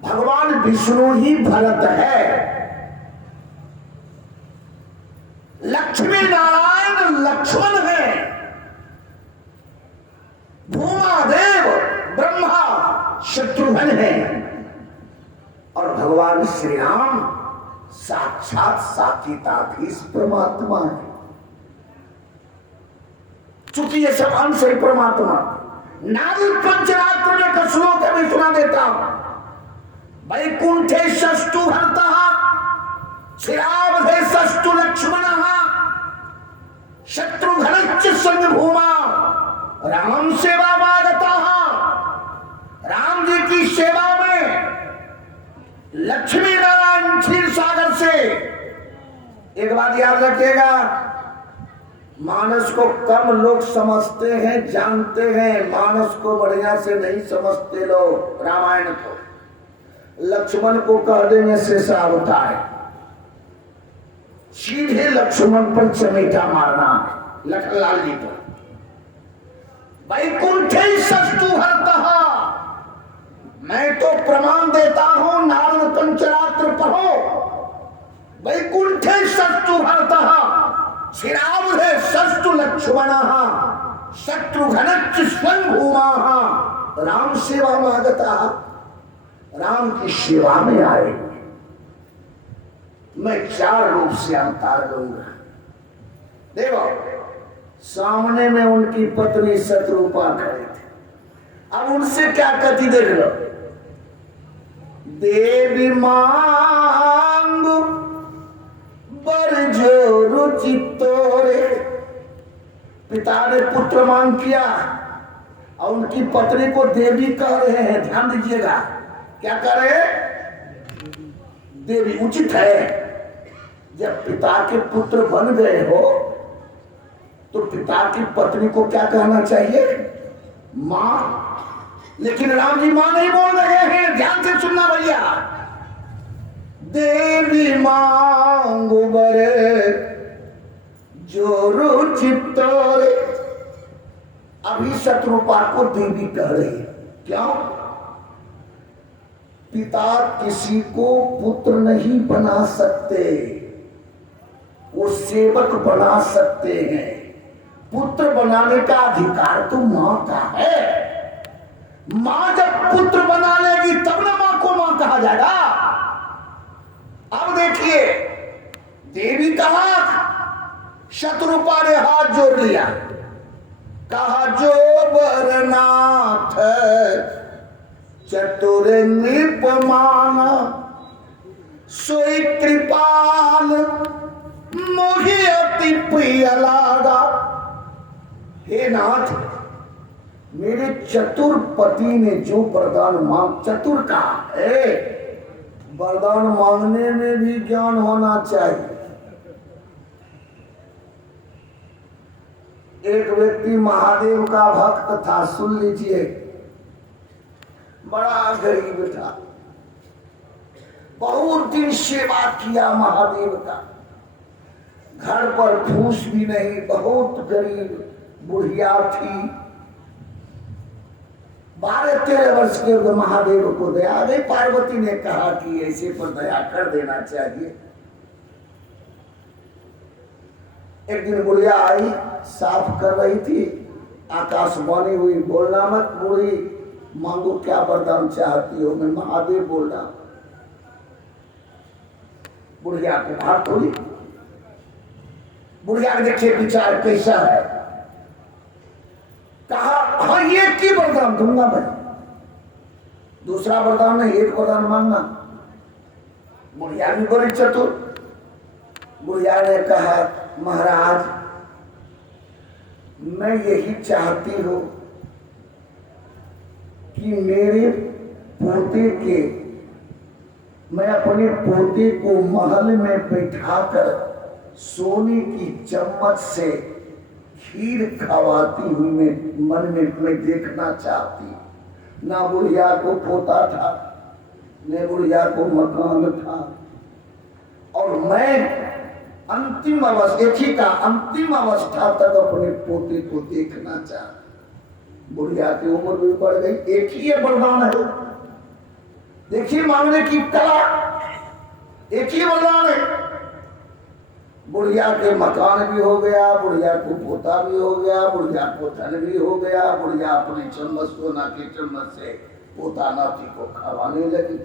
भगवान विष्णु ही भरत है, लक्ष्मी नारायण लक्ष्मण है, भूमादेव ब्रह्मा शत्रुघ्न है, और भगवान श्री राम साक्षात साकेताधीश परमात्मा है। चूंकि ये सब अंश है परमात्मा। नारद पंचरात्र में का श्लोक मैं सुना देता हूं। वैकुंठे षष्टु भरतः, श्रीरावधे षष्टु लक्ष्मणः, शत्रुघ्नश्च संभूमा राम सेवा मागतः। राम जी की सेवा में लक्ष्मी नारायण क्षीर सागर से। एक बात याद रखिएगा, मानस को कम लोग समझते हैं, जानते हैं, मानस को बढ़िया से नहीं समझते लोग। रामायण को लक्ष्मण को कह देने से सा होता है, सीधे लक्ष्मण पर चमेटा मारना है, लखनलाल जी पर। वैकुंठे षष्टु भरतः, मैं तो प्रमाण देता हूं, नारद पंचरात्र पढ़ो। वैकुंठे षष्टु भरतः, श्रीरावधे षष्टु लक्ष्मणः, शत्रुघ्नश्च स्वयंभूमाः राम सेवा मागतः। राम की सेवा में आए। मैं 4 रूप से अवतार लूंगा। देखो सामने में उनकी पत्नी शत्रुपा खड़ी थी, अब उनसे क्या कहती देख लो। देवी मांग बर जो रुचि तोरे। पिता ने पुत्र मांग किया और उनकी पत्नी को देवी कह रहे हैं। ध्यान दीजिएगा, क्या कह रहे हैं? देवी। उचित है, जब पिता के पुत्र बन गए हो तो पिता की पत्नी को क्या कहना चाहिए? मां। लेकिन राम जी मां नहीं बोल रहे हैं, ध्यान से सुनना भैया। देवी मांगो बरे जो रुचित तोरे। अभी शत्रुपा को देवी कह रही है, क्यों? पिता किसी को पुत्र नहीं बना सकते, वो सेवक बना सकते हैं। पुत्र बनाने का अधिकार तो मां का है। मां जब पुत्र बना लेगी तब ना मां को मां कहा जाएगा। अब देखिए, देवी कहा, शत्रुपा ने हाथ जोड़ लिया, कहा जो बरनाथ चतुर नृपमान सोई कृपाल मोहि अति प्रिय लागा। हे नाथ, मेरे चतुर पति ने जो वरदान मांग, चतुर का है, वरदान मांगने में भी ज्ञान होना चाहिए। एक व्यक्ति महादेव का भक्त था, सुन लीजिए, बड़ा गरीब था, बहुत दिन सेवा किया महादेव का, घर पर फूस भी नहीं, बहुत गरीब बुढ़िया थी। 12-13 वर्ष के महादेव को दया आ गई। पार्वती ने कहा कि ऐसे पर दया कर देना चाहिए। एक दिन बुढ़िया आई, साफ कर रही थी, आकाशवाणी हुई, बोलना मत बूढ़ी, मांगो क्या वरदान चाहती हो, मैं महादेव बोल रहा। बुढ़िया को बात हुई, बुढ़िया ने देखे विचार कैसा है, कहा हाँ एक ही वरदान दूंगा मैं, दूसरा वरदान नहीं, एक वरदान मांगना। बुढ़िया भी बड़ी चतुर, बुढ़िया ने कहा महाराज मैं यही चाहती हूं कि मेरे पोते के, मैं अपने पोते को महल में बैठाकर सोने की चम्मच से खीर खवाती हुई मैं मन में मैं देखना चाहती। ना बुढ़िया को पोता था, न बुढ़िया को मकान था, और मैं अंतिम अवस्था, अंतिम अवस्था तक अपने पोते को देखना चाहती। बुढ़िया की उम्र भी बढ़ गई, एक ही वरदान है, देखिए मांगने की कला, एक ही वरदान है। बुढ़िया के मकान भी हो गया, बुढ़िया को पोता भी हो गया, बुढ़िया को धन भी हो गया, बुढ़िया अपने चम्मच सोना के चम्मच से पोता नाती को खवाने लगी।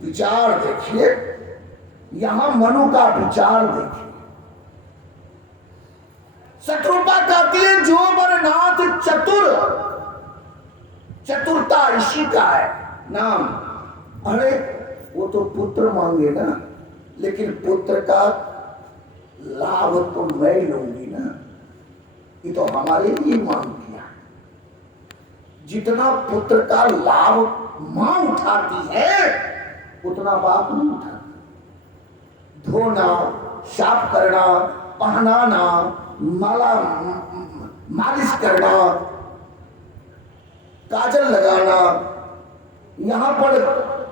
विचार देखिए, यहां मनु का विचार देखिए। शत्रुपा कहती है जो वरनाथ चतुर, चतुरता इसी का है नाम। अरे वो तो पुत्र मांगे ना, लेकिन पुत्र का लाभ तो मैं लूंगी ना, ये तो हमारे लिए मांग किया। जितना पुत्र का लाभ मां उठाती है उतना बाप नहीं उठाती। धोना, साफ करना, पहनाना, माला मालिश करना, काजल लगाना, यहां पर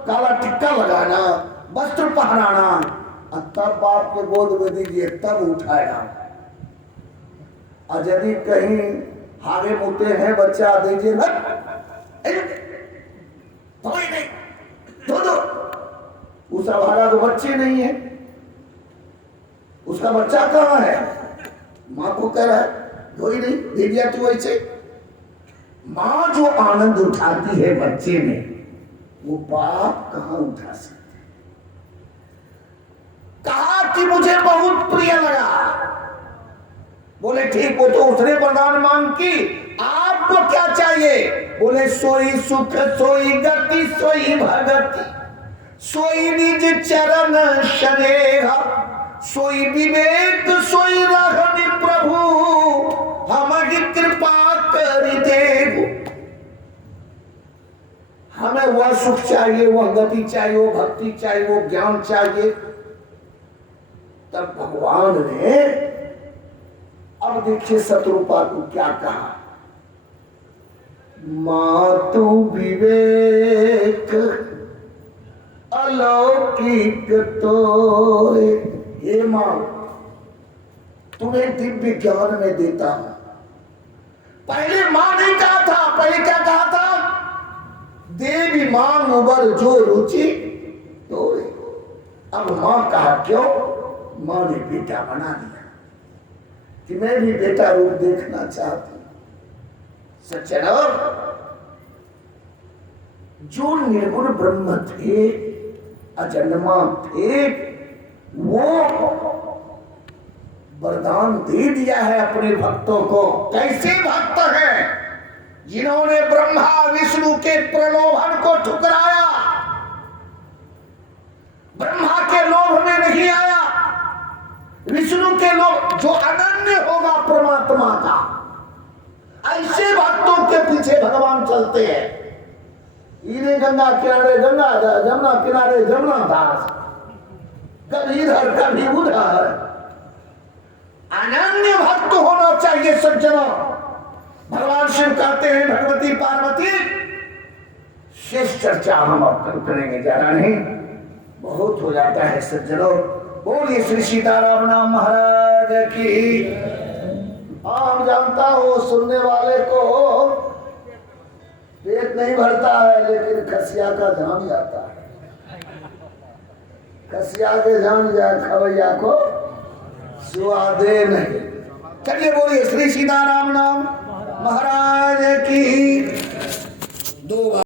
काला टिक्का लगाना, वस्त्र पहनाना, और तब बाप के गोद में दीजिए तब उठाएगा। और यदि कहीं हागे मुते हैं बच्चा दीजिए ना, उसका भागा तो बच्चे नहीं है, उसका बच्चा कहाँ है, माँ को कह रहा है कोई नहीं दे दिया तू ऐसे। माँ जो आनंद उठाती है बच्चे में, वो बाप कहाँ उठा सकते। कहा कि मुझे बहुत प्रिय लगा, बोले ठीक, वो तो उसने वरदान मांग की, आपको क्या चाहिए? बोले सोई सुख सोई गति सोई भगति, सोई निज चरण शनेहा, सोई विवेक सोई रहनि प्रभु, हमहि कृपा कर देहु। हमें वह सुख चाहिए, वह गति चाहिए, वो भक्ति चाहिए, वो ज्ञान चाहिए। तब भगवान ने, अब देखिए शत्रुपा को क्या कहा, मातु विवेक अलौकिक तोरे। हे मां, तुम्हें दिव्य ज्ञान में देता हूं। पहले मां नहीं कहा था, पहले क्या कहा था? देवी मांग उबर जो रुचि तोरे। अब मां कहा क्यों? मां ने बेटा बना दिया कि मैं भी बेटा रूप देखना चाहती हूं। सज्जनों, जो निर्गुण ब्रह्म थे, अजन्मा थे, वो वरदान दे दिया है अपने भक्तों को। कैसे भक्त हैं? जिन्होंने ब्रह्मा विष्णु के प्रलोभन को ठुकराया, ब्रह्मा के लोभ में नहीं आया, विष्णु के लोग जो अनन्य होगा परमात्मा का, ऐसे भक्तों के पीछे भगवान चलते हैं। इन्हें गंगा किनारे गंगा दास, जमुना किनारे जमुना दास, कभी इधर कभी उधर। अनन्य भक्त होना चाहिए सज्जनों। भगवान शिव कहते हैं भगवती पार्वती, शेष चर्चा हम अब करेंगे, ज्यादा नहीं, बहुत हो जाता है सज्जनों। बोलिए श्री सीताराम नाम महाराज की। आप जानता हो सुनने वाले को पेट नहीं भरता है, लेकिन खसिया का जान जाता है। खसिया के जान जाए खवैया को स्वादे नहीं। चलिए बोलिए श्री सीताराम नाम महाराज की। दो